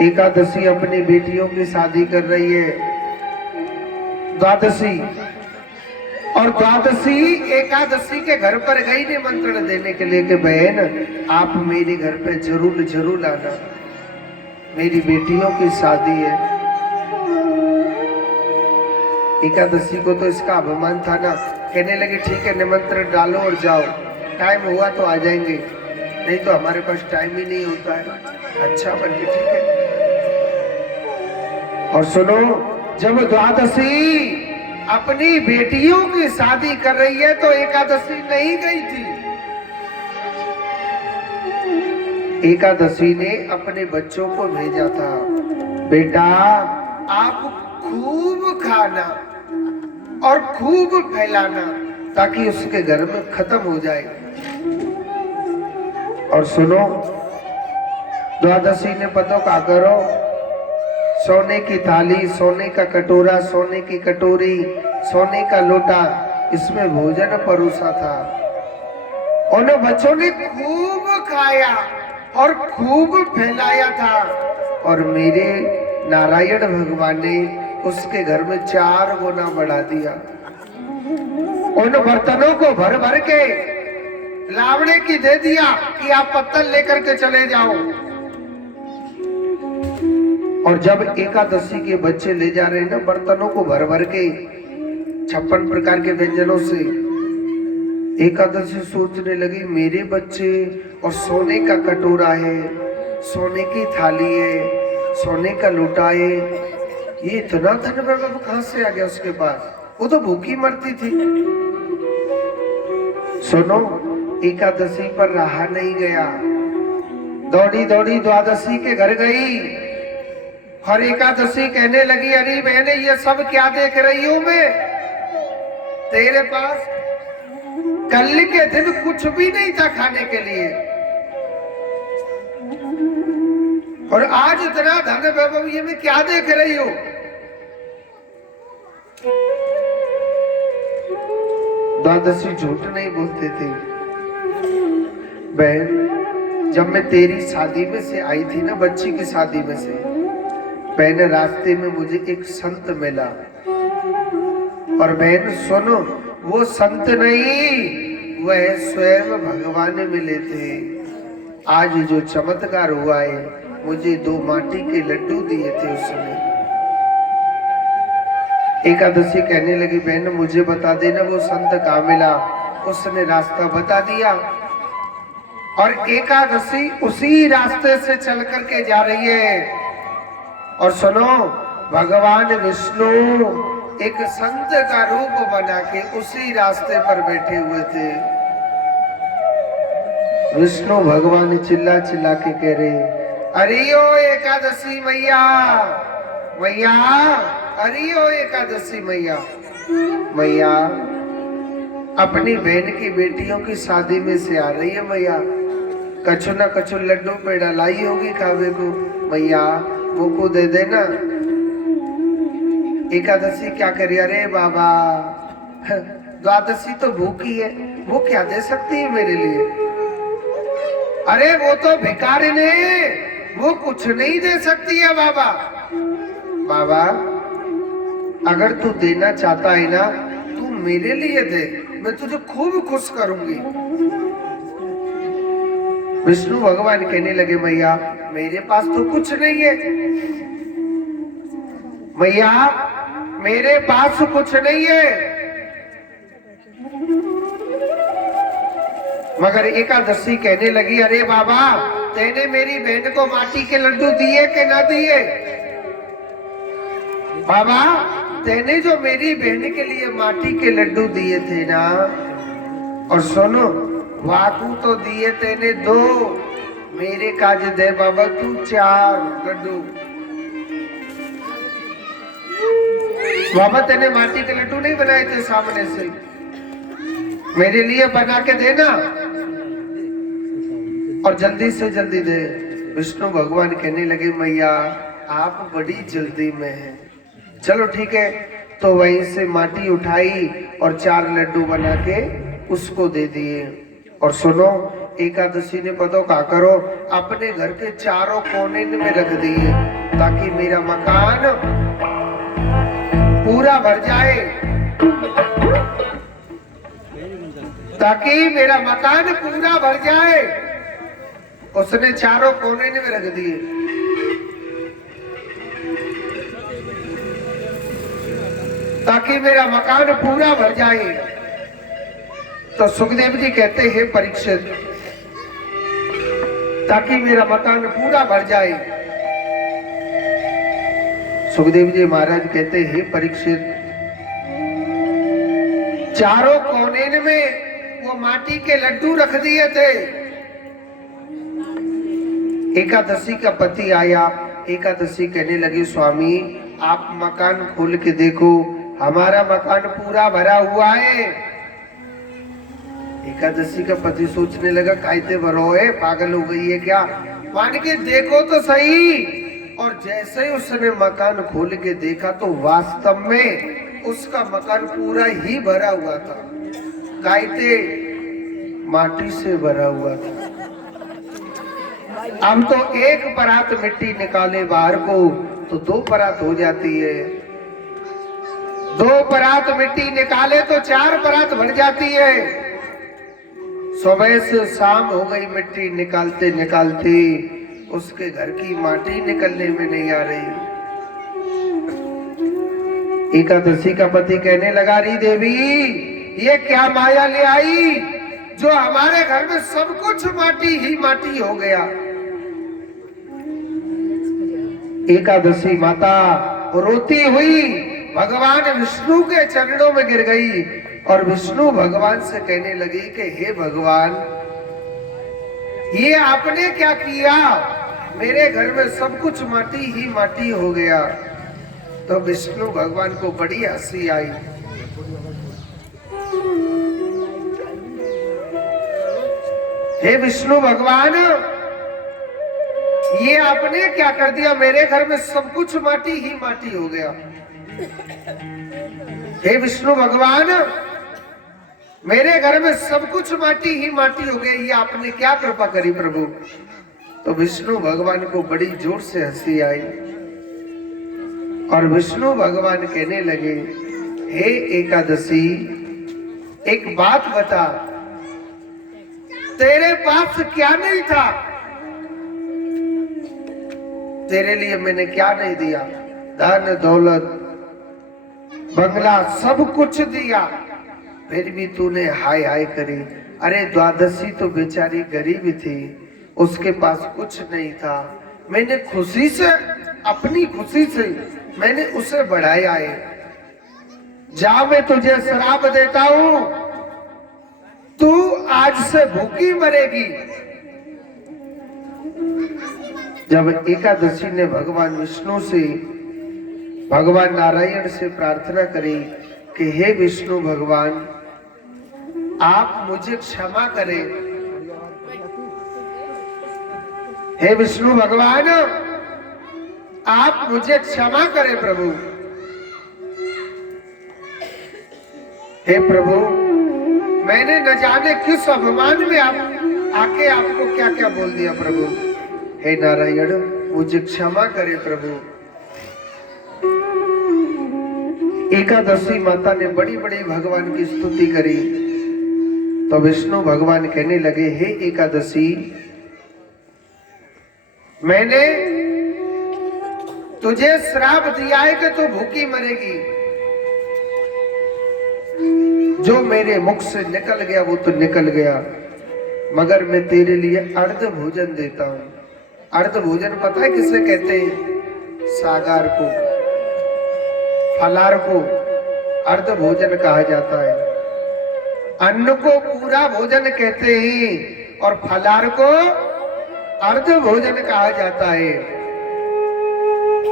एकादशी अपनी बेटियों की शादी कर रही है, द्वादशी, और द्वादशी एकादशी के घर पर गई निमंत्रण देने के लिए कि बहन आप मेरे घर पे जरूर जरूर आना, मेरी बेटियों की शादी है। एकादशी को तो इसका अभिमान था ना, कहने लगे ठीक है निमंत्रण डालो और जाओ, टाइम हुआ तो आ जाएंगे, नहीं तो हमारे पास टाइम ही नहीं होता है। अच्छा बल्कि ठीक है। और सुनो, जब द्वादशी अपनी बेटियों की शादी कर रही है तो एकादशी नहीं गई थी। एकादशी ने अपने बच्चों को भेजा था, बेटा आप खूब खाना और खूब फैलाना ताकि उसके घर में खत्म हो जाए। और सुनो, द्वादशी ने पता क्या करो, सोने की थाली, सोने का कटोरा, सोने की कटोरी, सोने का लोटा, इसमें भोजन परोसा था। उन बच्चों ने खूब खाया और खूब फैलाया था, और मेरे नारायण भगवान ने उसके घर में 4 गुना बढ़ा दिया। उन बर्तनों को भर भर के लावड़े की दे दिया कि आप पत्तल लेकर के चले जाओ। और जब एकादशी के बच्चे ले जा रहे हैं ना बर्तनों को भर भर के 56 प्रकार के व्यंजनों से, एकादशी सोचने लगी मेरे बच्चे, और सोने का कटोरा है, सोने की थाली है, सोने का लोटा है, ये इतना धन वैभव कहां से आ गया उसके पास, वो तो भूखी मरती थी। सुनो, एकादशी पर रहा नहीं गया, दौड़ी दौड़ी द्वादशी के घर गई, और एकादशी कहने लगी अरे बहने ये सब क्या देख रही हूं मैं, तेरे पास कल के दिन कुछ भी नहीं था खाने के लिए, और आज इतना धन वैभव ये मैं क्या देख रही हूं। द्वादशी झूठ नहीं बोलते थे, बहन जब मैं तेरी शादी में से आई थी ना, बच्ची की शादी में से, बहन रास्ते में मुझे एक संत मिला, और बहन सुनो, वो संत नहीं, वह स्वयं भगवान मिले थे। आज जो चमत्कार हुआ है, मुझे 2 माटी के लड्डू दिए थे उसने। एकादशी कहने लगी बहन मुझे बता देना वो संत कहाँ मिला, उसने रास्ता बता दिया, और एकादशी उसी रास्ते से चल करके जा रही है। और सुनो, भगवान विष्णु एक संत का रूप बना के उसी रास्ते पर बैठे हुए थे। विष्णु भगवान चिल्ला चिल्ला के कह रहे अरे ओ एकादशी मैया, मैया अरे ओ एकादशी मैया, मैया अपनी बहन की बेटियों की शादी में से आ रही है मैया, कछु ना कछु लड्डू पेड़ा लाई होगी खावे को, मैया वो को दे देना। एकादशी क्या करी, अरे बाबा द्वादशी तो भूखी है, वो क्या दे सकती है मेरे लिए, अरे वो तो भिखारी ने, वो कुछ नहीं दे सकती है बाबा। बाबा अगर तू देना चाहता है ना, तू मेरे लिए दे, मैं तुझे खूब खुश करूंगी। विष्णु भगवान कहने लगे मैया मेरे पास तो कुछ नहीं है, मैया मेरे पास कुछ नहीं है, मगर एकादशी कहने लगी अरे बाबा तेने मेरी बहन को माटी के लड्डू दिए कि ना दिए, बाबा तेने जो मेरी बहन के लिए माटी के लड्डू दिए थे ना, और सुनो वाकू तो दिए तेने 2, मेरे काज दे बाबा तू 4 लड्डू। बाबा तेने माटी के लड्डू नहीं बनाए थे सामने से, मेरे लिए बना के देना और जल्दी से जल्दी दे। विष्णु भगवान कहने लगे मैया आप बड़ी जल्दी में हैं, चलो ठीक है। तो वहीं से माटी उठाई और 4 लड्डू बना के उसको दे दिए। और सुनो एकादशी ने पतो का करो, अपने घर के चारों कोने में रख दिए ताकि मेरा मकान पूरा भर जाए, ताकि मेरा मकान पूरा भर जाए। उसने चारों कोने में रख दिए। ताकि मेरा मकान पूरा भर जाए। तो सुखदेव जी कहते हैं परीक्षित, ताकि मेरा मकान पूरा भर जाए। सुखदेव जी महाराज कहते हैं परीक्षित, चारों कोने में वो माटी के लड्डू रख दिए थे। एकादशी का पति आया, एकादशी कहने लगी स्वामी आप मकान खोल के देखो, हमारा मकान पूरा भरा हुआ है। एकादशी का पति सोचने लगा कायते भरो है, पागल हो गई है क्या, मान के देखो तो सही। और जैसे ही उसने मकान खोल के देखा तो वास्तव में उसका मकान पूरा ही भरा हुआ था, कायते माटी से भरा हुआ था। हम तो एक परात मिट्टी निकाले बाहर को तो दो परात हो जाती है, दो परात मिट्टी निकाले तो चार परात भर जाती है। सुबह से शाम हो गई, मिट्टी निकालते निकालते उसके घर की माटी निकलने में नहीं आ रही। एकादशी का पति कहने लगा री देवी ये क्या माया ले आई जो हमारे घर में सब कुछ माटी ही माटी हो गया। एकादशी माता रोती हुई भगवान विष्णु के चरणों में गिर गई और विष्णु भगवान से कहने लगी कि हे भगवान ये आपने क्या किया, मेरे घर में सब कुछ माटी ही माटी हो गया। तो विष्णु भगवान को बड़ी हंसी आई। हे विष्णु भगवान ये आपने क्या कर दिया, मेरे घर में सब कुछ माटी ही माटी हो गया। हे विष्णु भगवान मेरे घर में सब कुछ माटी ही माटी हो गई, ये आपने क्या कृपा करी प्रभु। तो विष्णु भगवान को बड़ी जोर से हंसी आई और विष्णु भगवान कहने लगे हे एकादशी एक बात बता, तेरे पास क्या नहीं था, तेरे लिए मैंने क्या नहीं दिया, धन दौलत बंगला सब कुछ दिया, फिर भी तूने हाय हाय करी। अरे द्वादशी तो बेचारी गरीब थी, उसके पास कुछ नहीं था, मैंने खुशी से अपनी खुशी से मैंने उसे बढ़ाया है। जा मैं तुझे श्राप देता हूं, तू आज से भूखी मरेगी। जब एकादशी ने भगवान विष्णु से भगवान नारायण से प्रार्थना करी कि हे विष्णु भगवान आप मुझे क्षमा करें, हे विष्णु भगवान आप मुझे क्षमा करें प्रभु। हे प्रभु मैंने न जाने किस अभिमान में आप आके आपको क्या क्या बोल दिया प्रभु, हे नारायण मुझे क्षमा करें प्रभु। एकादशी माता ने बड़ी बड़ी भगवान की स्तुति करी तो विष्णु भगवान कहने लगे हे एकादशी मैंने तुझे श्राप दिया है कि तू भूखी मरेगी, जो मेरे मुख से निकल गया वो तो निकल गया, मगर मैं तेरे लिए अर्ध भोजन देता हूं। अर्ध भोजन पता है किसे कहते हैं, सागार को फलार को अर्ध भोजन कहा जाता है। अन्न को पूरा भोजन कहते हैं और फलार को अर्ध भोजन कहा जाता है।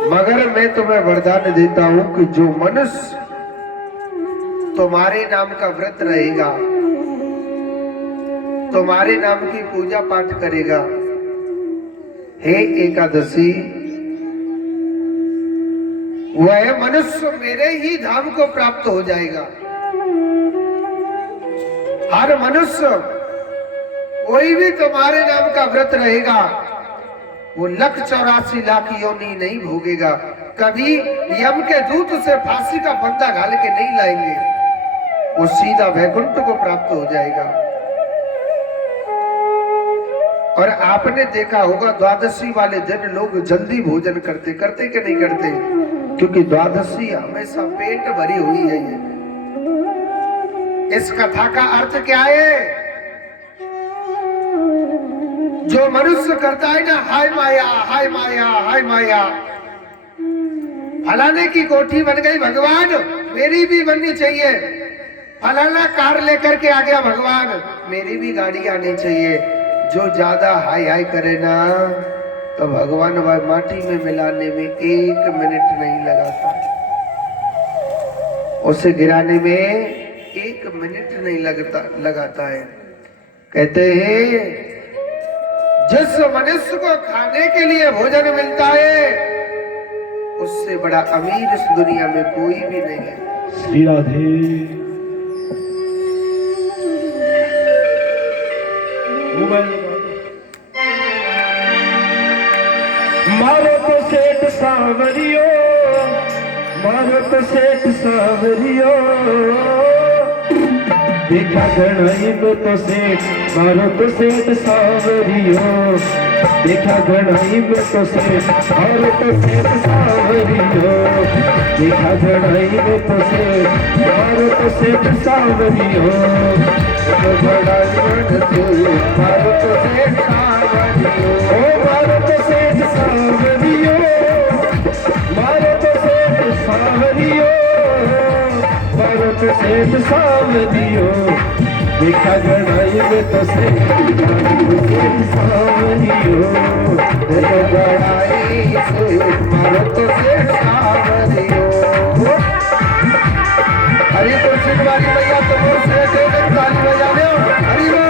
मगर मैं तुम्हें वरदान देता हूं कि जो मनुष्य तुम्हारे नाम का व्रत रहेगा, तुम्हारे नाम की पूजा पाठ करेगा, हे एकादशी वह मनुष्य मेरे ही धाम को प्राप्त हो जाएगा। हर मनुष्य कोई भी तुम्हारे नाम का व्रत रहेगा वो 1,84,00,000 योनि नहीं भोगेगा, कभी यम के दूत उसे फांसी का फंदा घाल के नहीं लाएंगे, वो सीधा वैकुंठ को प्राप्त हो जाएगा। और आपने देखा होगा द्वादशी वाले दिन लोग जल्दी भोजन करते कि नहीं करते, क्योंकि द्वादशी हमेशा पेट भरी हुई है। इस कथा का अर्थ क्या है? जो मनुष्य करता है ना, हाय माया हाय माया हाय माया, फलाने की कोठी बन गई भगवान मेरी भी बननी चाहिए, फलाना कार लेकर के आ गया भगवान मेरी भी गाड़ी आनी चाहिए। जो ज्यादा हाय हाय करे ना तो भगवान माटी में मिलाने में 1 मिनट नहीं लगाता, उसे गिराने में 1 मिनट नहीं लगाता है। कहते हैं जिस मनुष्य को खाने के लिए भोजन मिलता है उससे बड़ा अमीर इस दुनिया में कोई भी नहीं है। श्री राधे। मारो तो सेठ सावरियो, मारो तो सेठ सावरियो, देखा गणाई में तो सेठ, मारो तो सेठ सावरियो, देखा गणाई में तो सेठ, मारो तो सेठ सावरियो, देखा गणाई में तो सेठ, मारो तो सेठ सावरियो, मारो तो सेठ सावरियो, मारो तो सेठ सावरियो, मारो तो सेठ सावरियो, मारो तो सेठ सावरियो, देखा गणाई में तो सेठ सावरियो, देखा गणाई से मारो तो सेठ सावरियो। हरि कृष्ण वाली भैया तो वो सेठ एकदम ताली बजा दो। हरि बोल।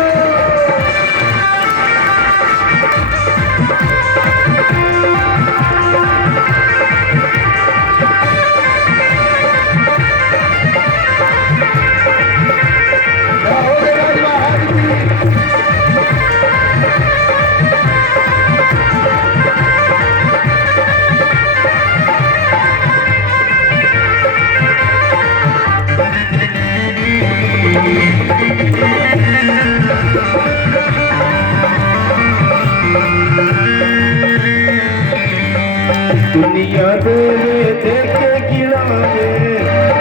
दुनिया देवे देखे गिनावे,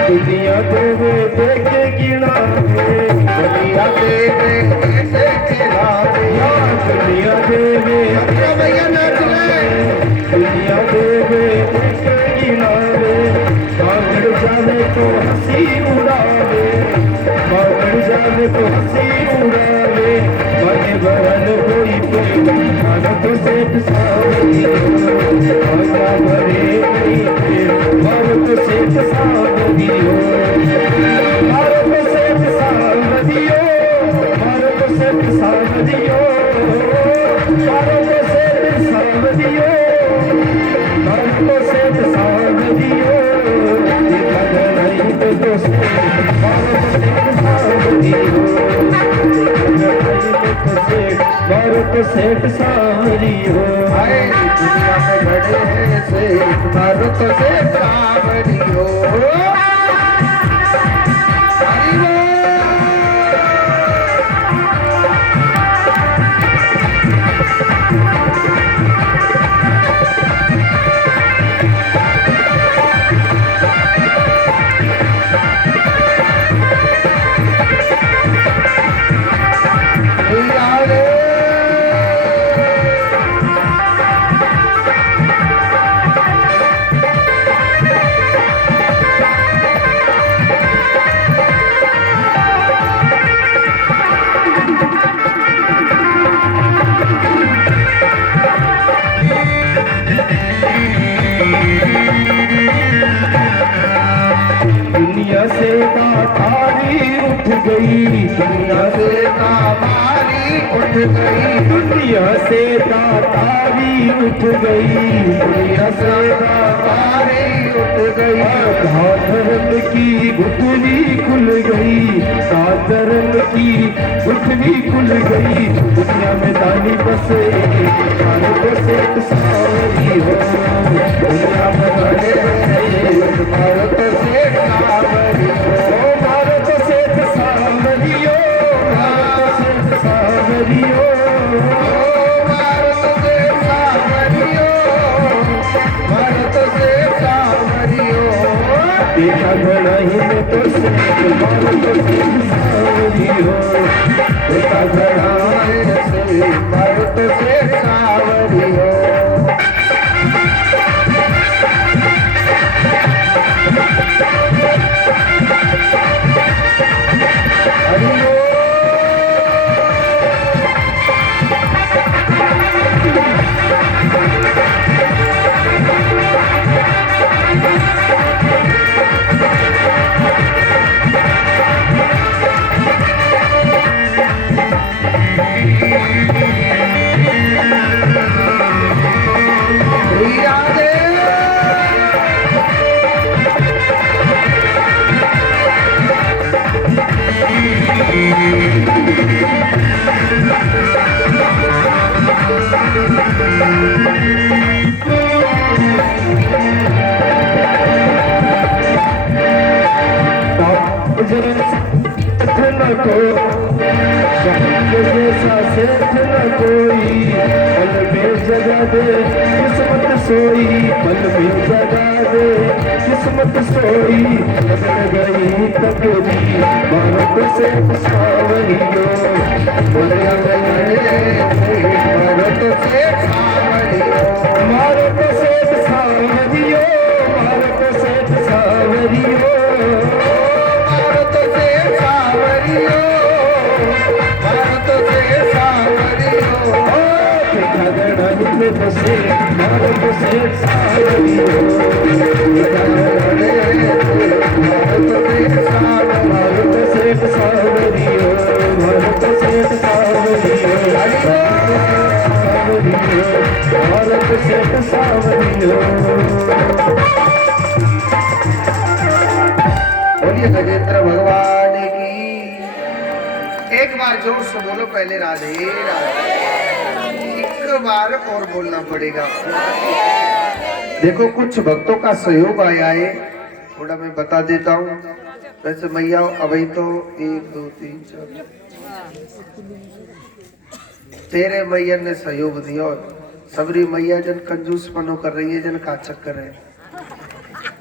दुनिया देवे देखे गिनावे, दुनिया देवे देखे गिनावे, दुनिया देवे भैया नाच ले, दुनिया देवे देखे गिनावे, बागड़ जावे तो हंसी उड़ावे, बागड़ जावे तो हंसी उड़ावे, मने बरन कोई पे खाना तो सेठ सावरियो, आजा भरे गई मारो तो सेठ सावरियो, मारो तो सेठ सावरियो, मारो तो सेठ सावरियो, मारो तो सेठ सावरियो, मारो तो सेठ सावरियो, देखा गणाई में तो सेठ, मारो तो सेठ सावरियो, मारो तो सेठ सावरियो, हाय दुनिया में बड़े हैं सेठ, मारो तो सेठ सावरियो। हरि बोल। दुनिया से तारी उठ गई, दुनिया से तारी उठ गई, दुनिया से तारी उठ गई, दुनिया से तारी उठ गई, धर्म की गुठली खुल गई, धर्म की गुठली खुल गई दुनिया में दानी बसे भारत सेठ सावरी हो दुनिया में दानी बसे भारत सेठ सावरी हो भारत सेठ सावरी हो भारत सेठ सावरी हो भारत सेठ सावरी हो भारत सेठ सावरी हो देखा घड़ाई में तो सेठ भारत सेठ सावरी हो देखा घड़ाई से भारत सेठ सावरी हो हरि बोल। राधे को जैसा सेठ न कोई पल में जगा दे किस्मत सोई पल में जगा दे किस्मत सोई बदल गई तकदीर भारत सेठ सावरियो भारत सेठ सावरियो भारत सेठ सावरियो भारत सेठ सावरियो भारत सेठ सावरियो भारत सेठ सावरियो देखा गड़ाई में तो सेठ भारत सेठ सावरियो देखा गड़ाई भारत सेठ सावरियो भारत सेठ सावरियो भारत सेठ सावरियो भारत सेठ सावरियो बोलिए गजेंद्र भगवान की। एक बार जोर से बोलो पहले राधे राधे। एक बार और बोलना पड़ेगा। देखो कुछ भक्तों का सहयोग आया है, थोड़ा मैं बता देता हूँ। वैसे मैया अभी तो 1 2 3 4 तेरे मैया ने सहयोग दिया और सबरी मैया जन कंजूस पनो कर रही है, जन का चक्कर है।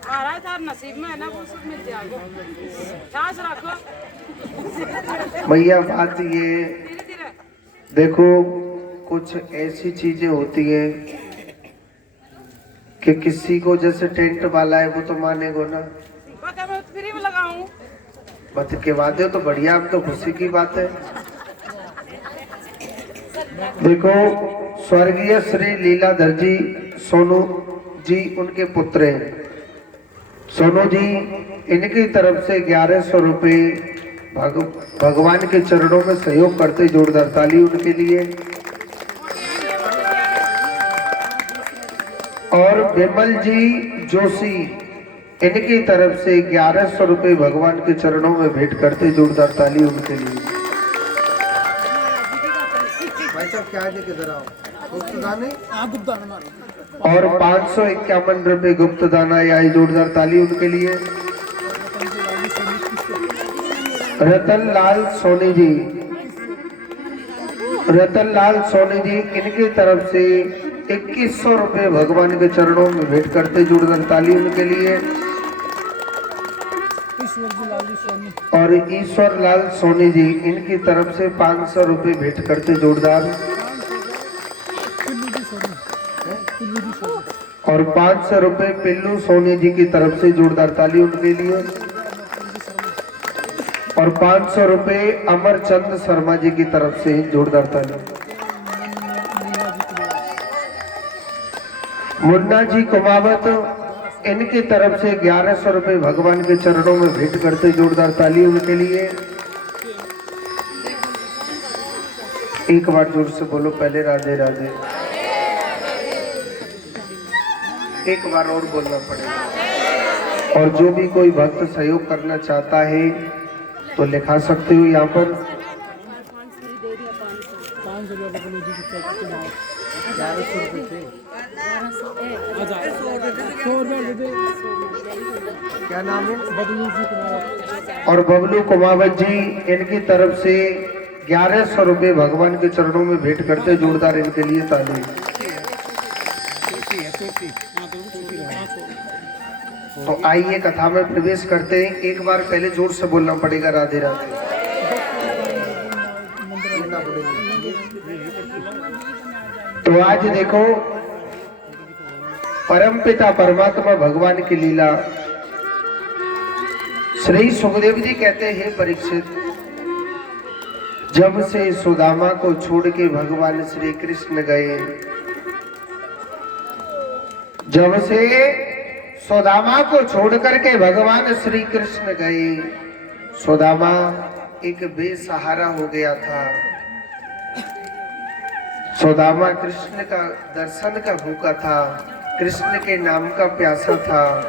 महाराज तार नसीब में है ना वो सब मिल जाएगा। सांस रखो मैया बात ये धीरे धीरे। देखो कुछ ऐसी चीजें होती है कि किसी को जैसे टेंट वाला है वो तो मानेगो ना, वो क्या मैं फ्री में लगाऊं? बत के वादे हो तो बढ़िया, अब तो खुशी की बात है। देखो स्वर्गीय श्री लीलाधर जी सोनू जी उनके पुत्र हैं। सोनू जी इनकी तरफ से 1100 रुपये भगवान के चरणों में सहयोग करते, जोरदार ताली उनके लिए। और विमल जी जोशी इनकी तरफ से 1100 रुपये भगवान के चरणों में भेंट करते, जोरदार ताली उनके लिए। भाई साहब क्या है, किधर आओ, गुप्त दान है? और 551 रुपये गुप्त दाना आई, जोरदार ताली उनके लिए। रतन लाल सोनी जी, रतन लाल सोनी जी इनकी तरफ से 2100 रुपये भगवान के चरणों में भेंट करते, जोरदार ताली उनके लिए। और ईश्वर लाल सोनी जी इनकी तरफ से 500 रुपये भेंट करते, जोरदार। और 500 रुपये पिल्लू सोनी जी की तरफ से, जोरदार ताली उनके लिए। और 500 रुपये अमरचंद शर्मा जी की तरफ से, जोरदार ताली। मुन्ना जी कुमावत इनकी तरफ से 1100 रुपये भगवान के चरणों में भेंट करते, जोरदार ताली उनके लिए। एक बार जोर से बोलो पहले राधे राधे। एक बार और बोलना पड़ेगा। और जो भी कोई भक्त सहयोग करना चाहता है तो लिखा सकते हो यहाँ पर। क्या नाम है? और बबलू कुमावत जी, इनकी तरफ से 1100 रुपये भगवान के चरणों में भेंट करते, जोरदार इनके लिए ताली। तो आइए कथा में प्रवेश करते हैं। एक बार पहले जोर से बोलना पड़ेगा राधे राधे। तो आज देखो परमपिता परमात्मा भगवान की लीला। श्री सुखदेव जी कहते हैं, परीक्षित, जब से सुदामा को छोड़ के भगवान श्री कृष्ण गए, जब से सुदामा को छोड़ करके भगवान श्री कृष्ण गए, सुदामा एक बेसहारा हो गया था। सुदामा कृष्ण का दर्शन का भूखा था, कृष्ण के नाम का प्यासा था।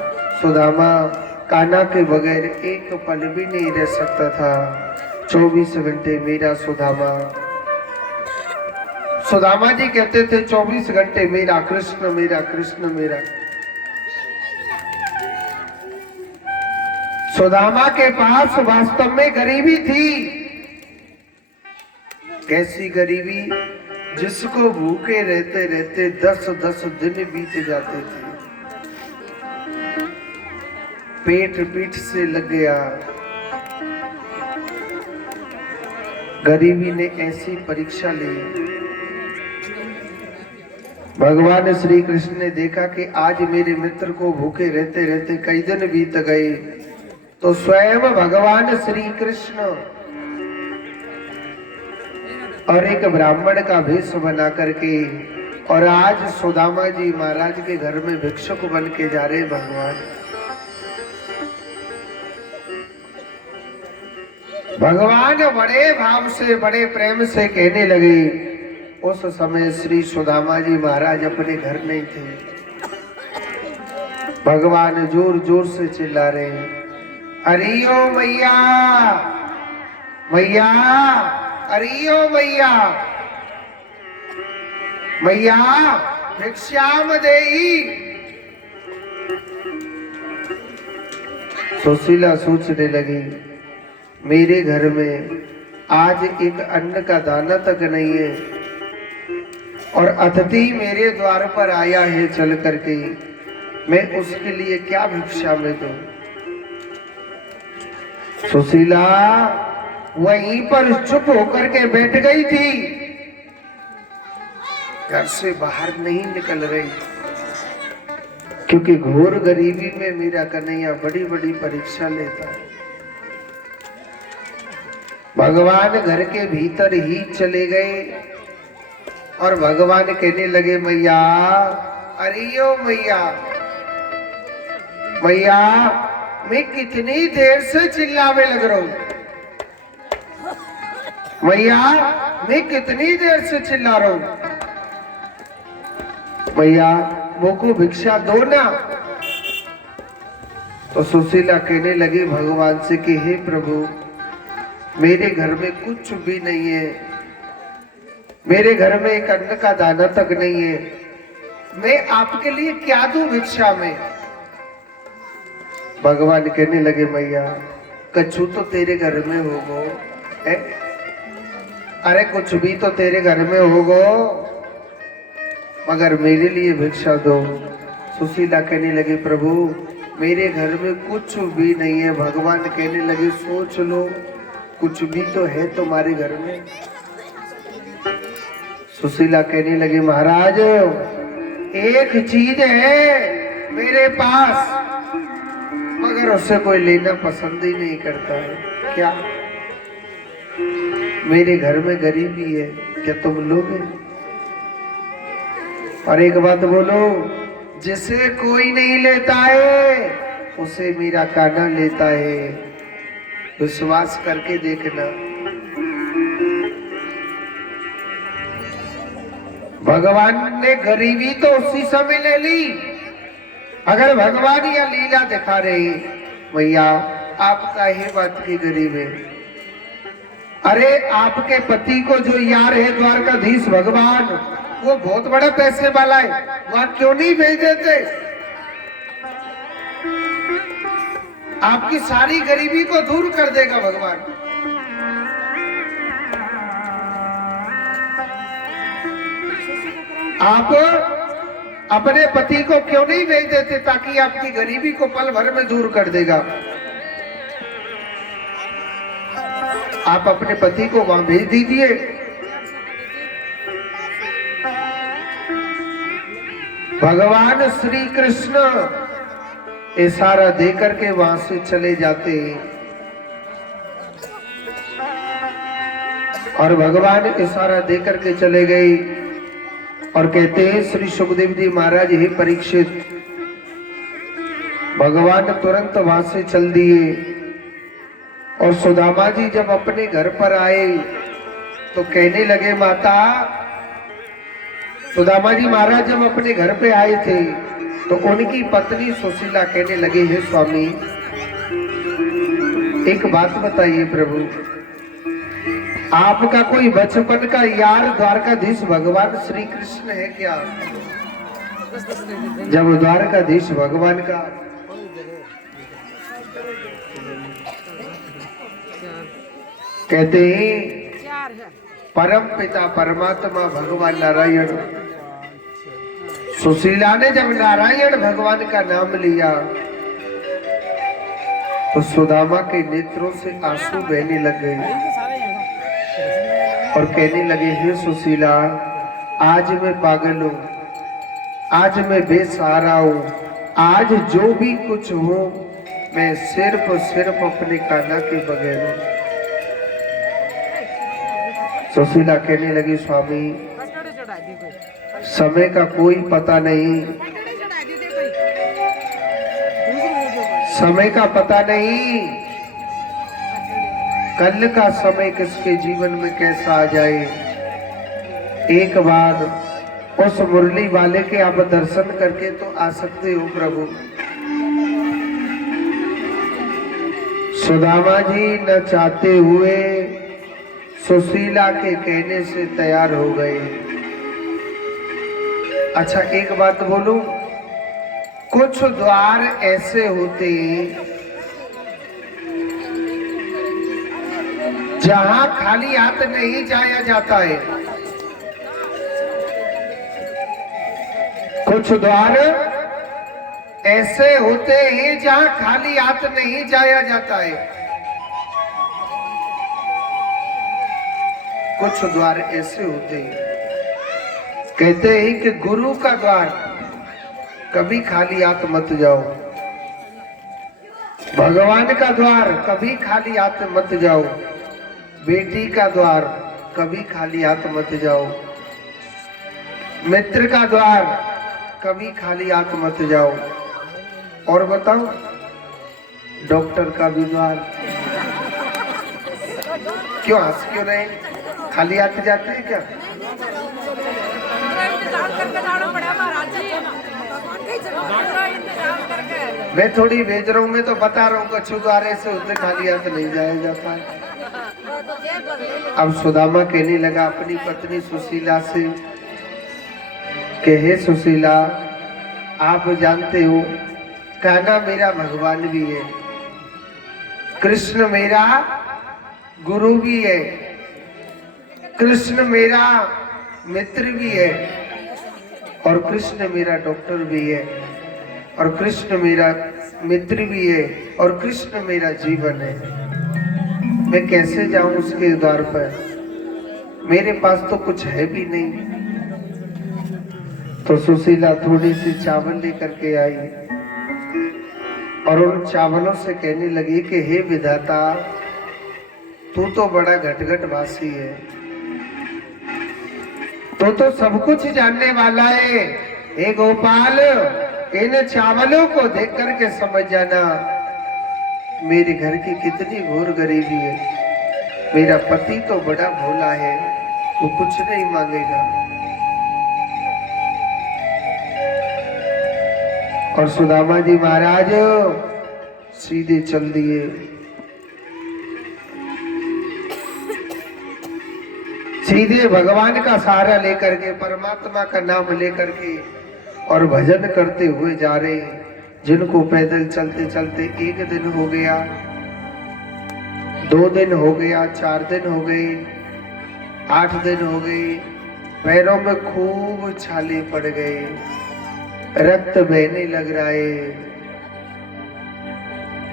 सुदामा कान्हा के बगैर एक पल भी नहीं रह सकता था। 24 घंटे मेरा सुदामा। सुदामा जी कहते थे 24 घंटे मेरा कृष्ण, मेरा कृष्ण, मेरा। सुदामा के पास वास्तव में गरीबी थी। कैसी गरीबी? जिसको भूखे रहते रहते 10-10 दिन बीत जाते थे, पेट पीठ से लग गया। गरीबी ने ऐसी परीक्षा ली। भगवान श्री कृष्ण ने देखा कि आज मेरे मित्र को भूखे रहते रहते कई दिन बीत गए, तो स्वयं भगवान श्री कृष्ण और एक ब्राह्मण का वेश बना करके, और आज सुदामा जी महाराज के घर में भिक्षुक बन के जा रहे। भगवान बड़े भाव से, बड़े प्रेम से कहने लगे। उस समय श्री सुदामा जी महाराज अपने घर नहीं थे। भगवान जोर जोर से चिल्ला रहे हैं, अरियो मैया, मैया, अरियो मैया, मैया भिक्षाम देई। सुशीला सोचने लगी, मेरे घर में आज एक अन्न का दाना तक नहीं है, और अतिथि मेरे द्वार पर आया है चल करके, मैं उसके लिए क्या भिक्षा में दूं? सुशीला वहीं पर चुप होकर के बैठ गई थी, घर से बाहर नहीं निकल रही, क्योंकि घोर गरीबी में मेरा कन्हैया बड़ी बड़ी परीक्षा लेता है। भगवान घर के भीतर ही चले गए और भगवान कहने लगे, मैया, अरियो मैया, मैया मैं कितनी देर से चिल्लावे लग रहा हूं, मैया मैं कितनी देर से चिल्ला रहा हूं, मैया मुझको भिक्षा दो ना। तो सुशीला कहने लगी भगवान से कि हे प्रभु, मेरे घर में कुछ भी नहीं है, मेरे घर में एक अन्न का दाना तक नहीं है, मैं आपके लिए क्या दूं भिक्षा में? भगवान कहने लगे, मैया कछु तो तेरे घर में होगो, अरे कुछ भी तो तेरे घर में होगो, मगर मेरे लिए भिक्षा दो। सुशीला कहने लगी, प्रभु मेरे घर में कुछ भी नहीं है। भगवान कहने लगे, सोच लो, कुछ भी तो है तुम्हारे घर में। सुशीला कहने लगी, महाराज एक चीज है मेरे पास, मगर उससे कोई लेना पसंद ही नहीं करता है। क्या? मेरे घर में गरीबी है, क्या तुम लोगे? और एक बात बोलो, जिसे कोई नहीं लेता है उसे मेरा कान्हा लेता है। विश्वास करके देखना। भगवान ने गरीबी तो उसी समय ले ली। अगर भगवान या लीला दिखा रहे, भैया आप काहे बात की गरीब है, अरे आपके पति को जो यार है द्वारकाधीश भगवान, वो बहुत बड़ा पैसे वाला है, वहां क्यों नहीं भेज देते? आपकी सारी गरीबी को दूर कर देगा भगवान। आप अपने पति को क्यों नहीं भेज देते, ताकि आपकी गरीबी को पल भर में दूर कर देगा। आप अपने पति को वहां भेज दीजिए। भगवान श्री कृष्ण इशारा देकर के वहां से चले जाते हैं और भगवान इशारा देकर के चले गए और कहते हैं श्री सुखदेव जी महाराज, हे परीक्षित, भगवान तुरंत वहां से चल दिए। और सुदामा जी जब अपने घर पर आए तो कहने लगे, माता, सुदामा जी महाराज जब अपने घर पे आए थे तो उनकी पत्नी सुशीला कहने लगे, हे स्वामी, एक बात बताइए प्रभु, आपका कोई बचपन का यार द्वारकाधीश भगवान श्री कृष्ण है क्या? जब द्वारकाधीश भगवान का कहते हैं परम पिता परमात्मा भगवान नारायण, सुशीला ने जब नारायण भगवान का नाम लिया तो सुदामा के नेत्रों से आंसू बहने लग गए और कहने लगे, हे सुशीला, आज मैं पागल हूं, आज मैं बेसहारा हूं, आज जो भी कुछ हूं मैं सिर्फ अपने कान्हा के बगैर हूं। सुशीला कहने लगी, स्वामी, समय का कोई पता नहीं, समय का पता नहीं, कल का समय किसके जीवन में कैसा आ जाए। एक बार उस मुरली वाले के आप दर्शन करके तो आ सकते हो प्रभु। सुदामा जी न चाहते हुए सुशीला के कहने से तैयार हो गए। अच्छा, एक बात बोलूं, कुछ द्वार ऐसे होते जहां खाली हाथ नहीं जाया जाता है। कुछ द्वार ऐसे होते हैं जहां खाली हाथ नहीं जाया जाता है। कुछ द्वार ऐसे होते हैं, कहते हैं कि गुरु का द्वार कभी खाली हाथ मत जाओ, भगवान का द्वार कभी खाली हाथ मत जाओ, बेटी का द्वार कभी खाली हाथ मत जाओ, मित्र का द्वार कभी खाली हाथ मत जाओ, और बताओ डॉक्टर का भी द्वार। क्यों हंस क्यों रहे? खाली हाथ जाते हैं क्या? मैं थोड़ी भेज रहा हूँ, मैं तो बता रहा हूँ कछु द्वारे से उतने खाली हाथ नहीं जाया जाता है। अब सुदामा कहने लगा अपनी पत्नी सुशीला से कि हे सुशीला, आप जानते हो कान्हा मेरा भगवान भी है, कृष्ण मेरा गुरु भी है, कृष्ण मेरा मित्र भी है, और कृष्ण मेरा डॉक्टर भी है, और कृष्ण मेरा मित्र भी है, और कृष्ण मेरा जीवन है। मैं कैसे जाऊं उसके द्वार पर? मेरे पास तो कुछ है भी नहीं। तो सुशीला थोड़ी सी चावल लेकर के आई और उन चावलों से कहने लगी कि हे विधाता, तू तो बड़ा घटघट वासी है, तो सब कुछ जानने वाला है। हे गोपाल, इन चावलों को देख करके समझ जाना मेरे घर की कितनी घोर गरीबी है। मेरा पति तो बड़ा भोला है, वो कुछ नहीं मांगेगा। और सुदामा जी महाराज सीधे चल दिए। सीधे भगवान का सहारा लेकर के, परमात्मा का नाम लेकर के और भजन करते हुए जा रहे हैं। जिनको पैदल चलते चलते 1 दिन हो गया, 2 दिन हो गया, 4 दिन हो गए, 8 दिन हो गए, पैरों में खूब छाले पड़ गए, रक्त बहने लग रहा है।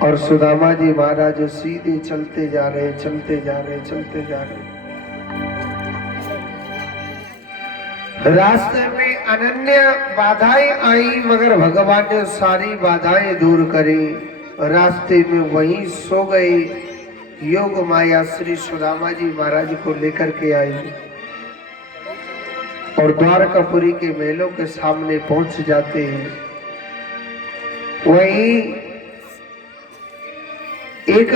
और सुदामा जी महाराज सीधे चलते जा रहे, चलते जा रहे, चलते जा रहे। रास्ते में अनन्य बाधाएं आई, मगर भगवान ने सारी बाधाएं दूर करी। रास्ते में वहीं सो गए। योग माया श्री सुदामा जी महाराज को लेकर के आई और द्वारकापुरी के महलों के सामने पहुंच जाते हैं। वहीं एक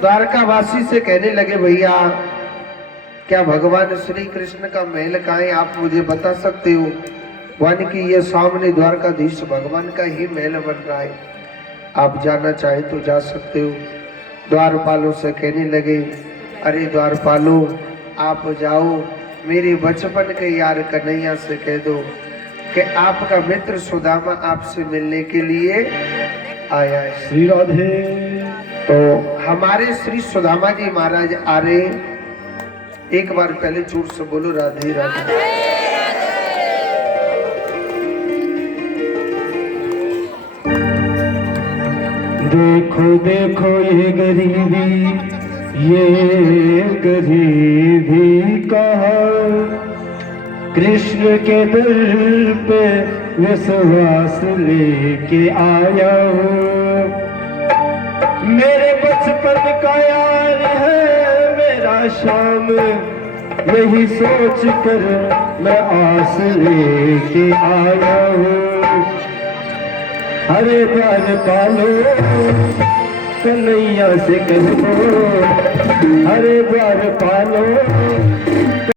द्वारकावासी से कहने लगे, भैया क्या भगवान श्री कृष्ण का महल कहाँ है, आप मुझे बता सकते हो? वन की ये सामने द्वारकाधीश भगवान का ही महल बन रहा है, आप जाना चाहे तो जा सकते हो। द्वारपालों से कहने लगे, अरे द्वारपालों आप जाओ, मेरे बचपन के यार कन्हैया से कह दो कि आपका मित्र सुदामा आपसे मिलने के लिए आया है। श्री राधे। तो हमारे श्री सुदामा जी महाराज आ रहे। एक बार पहले जोर से बोलो राधे राधे। देखो देखो ये गरीबी कहा, कृष्ण के दर पे विश्वास लेके आया हूँ। मेरे बचपन का यार है मेरा श्याम, यही सोच कर मैं आस लेके आया हूँ। हरे द्वारपालो कन्हैया से कह दो, हरे द्वारपालो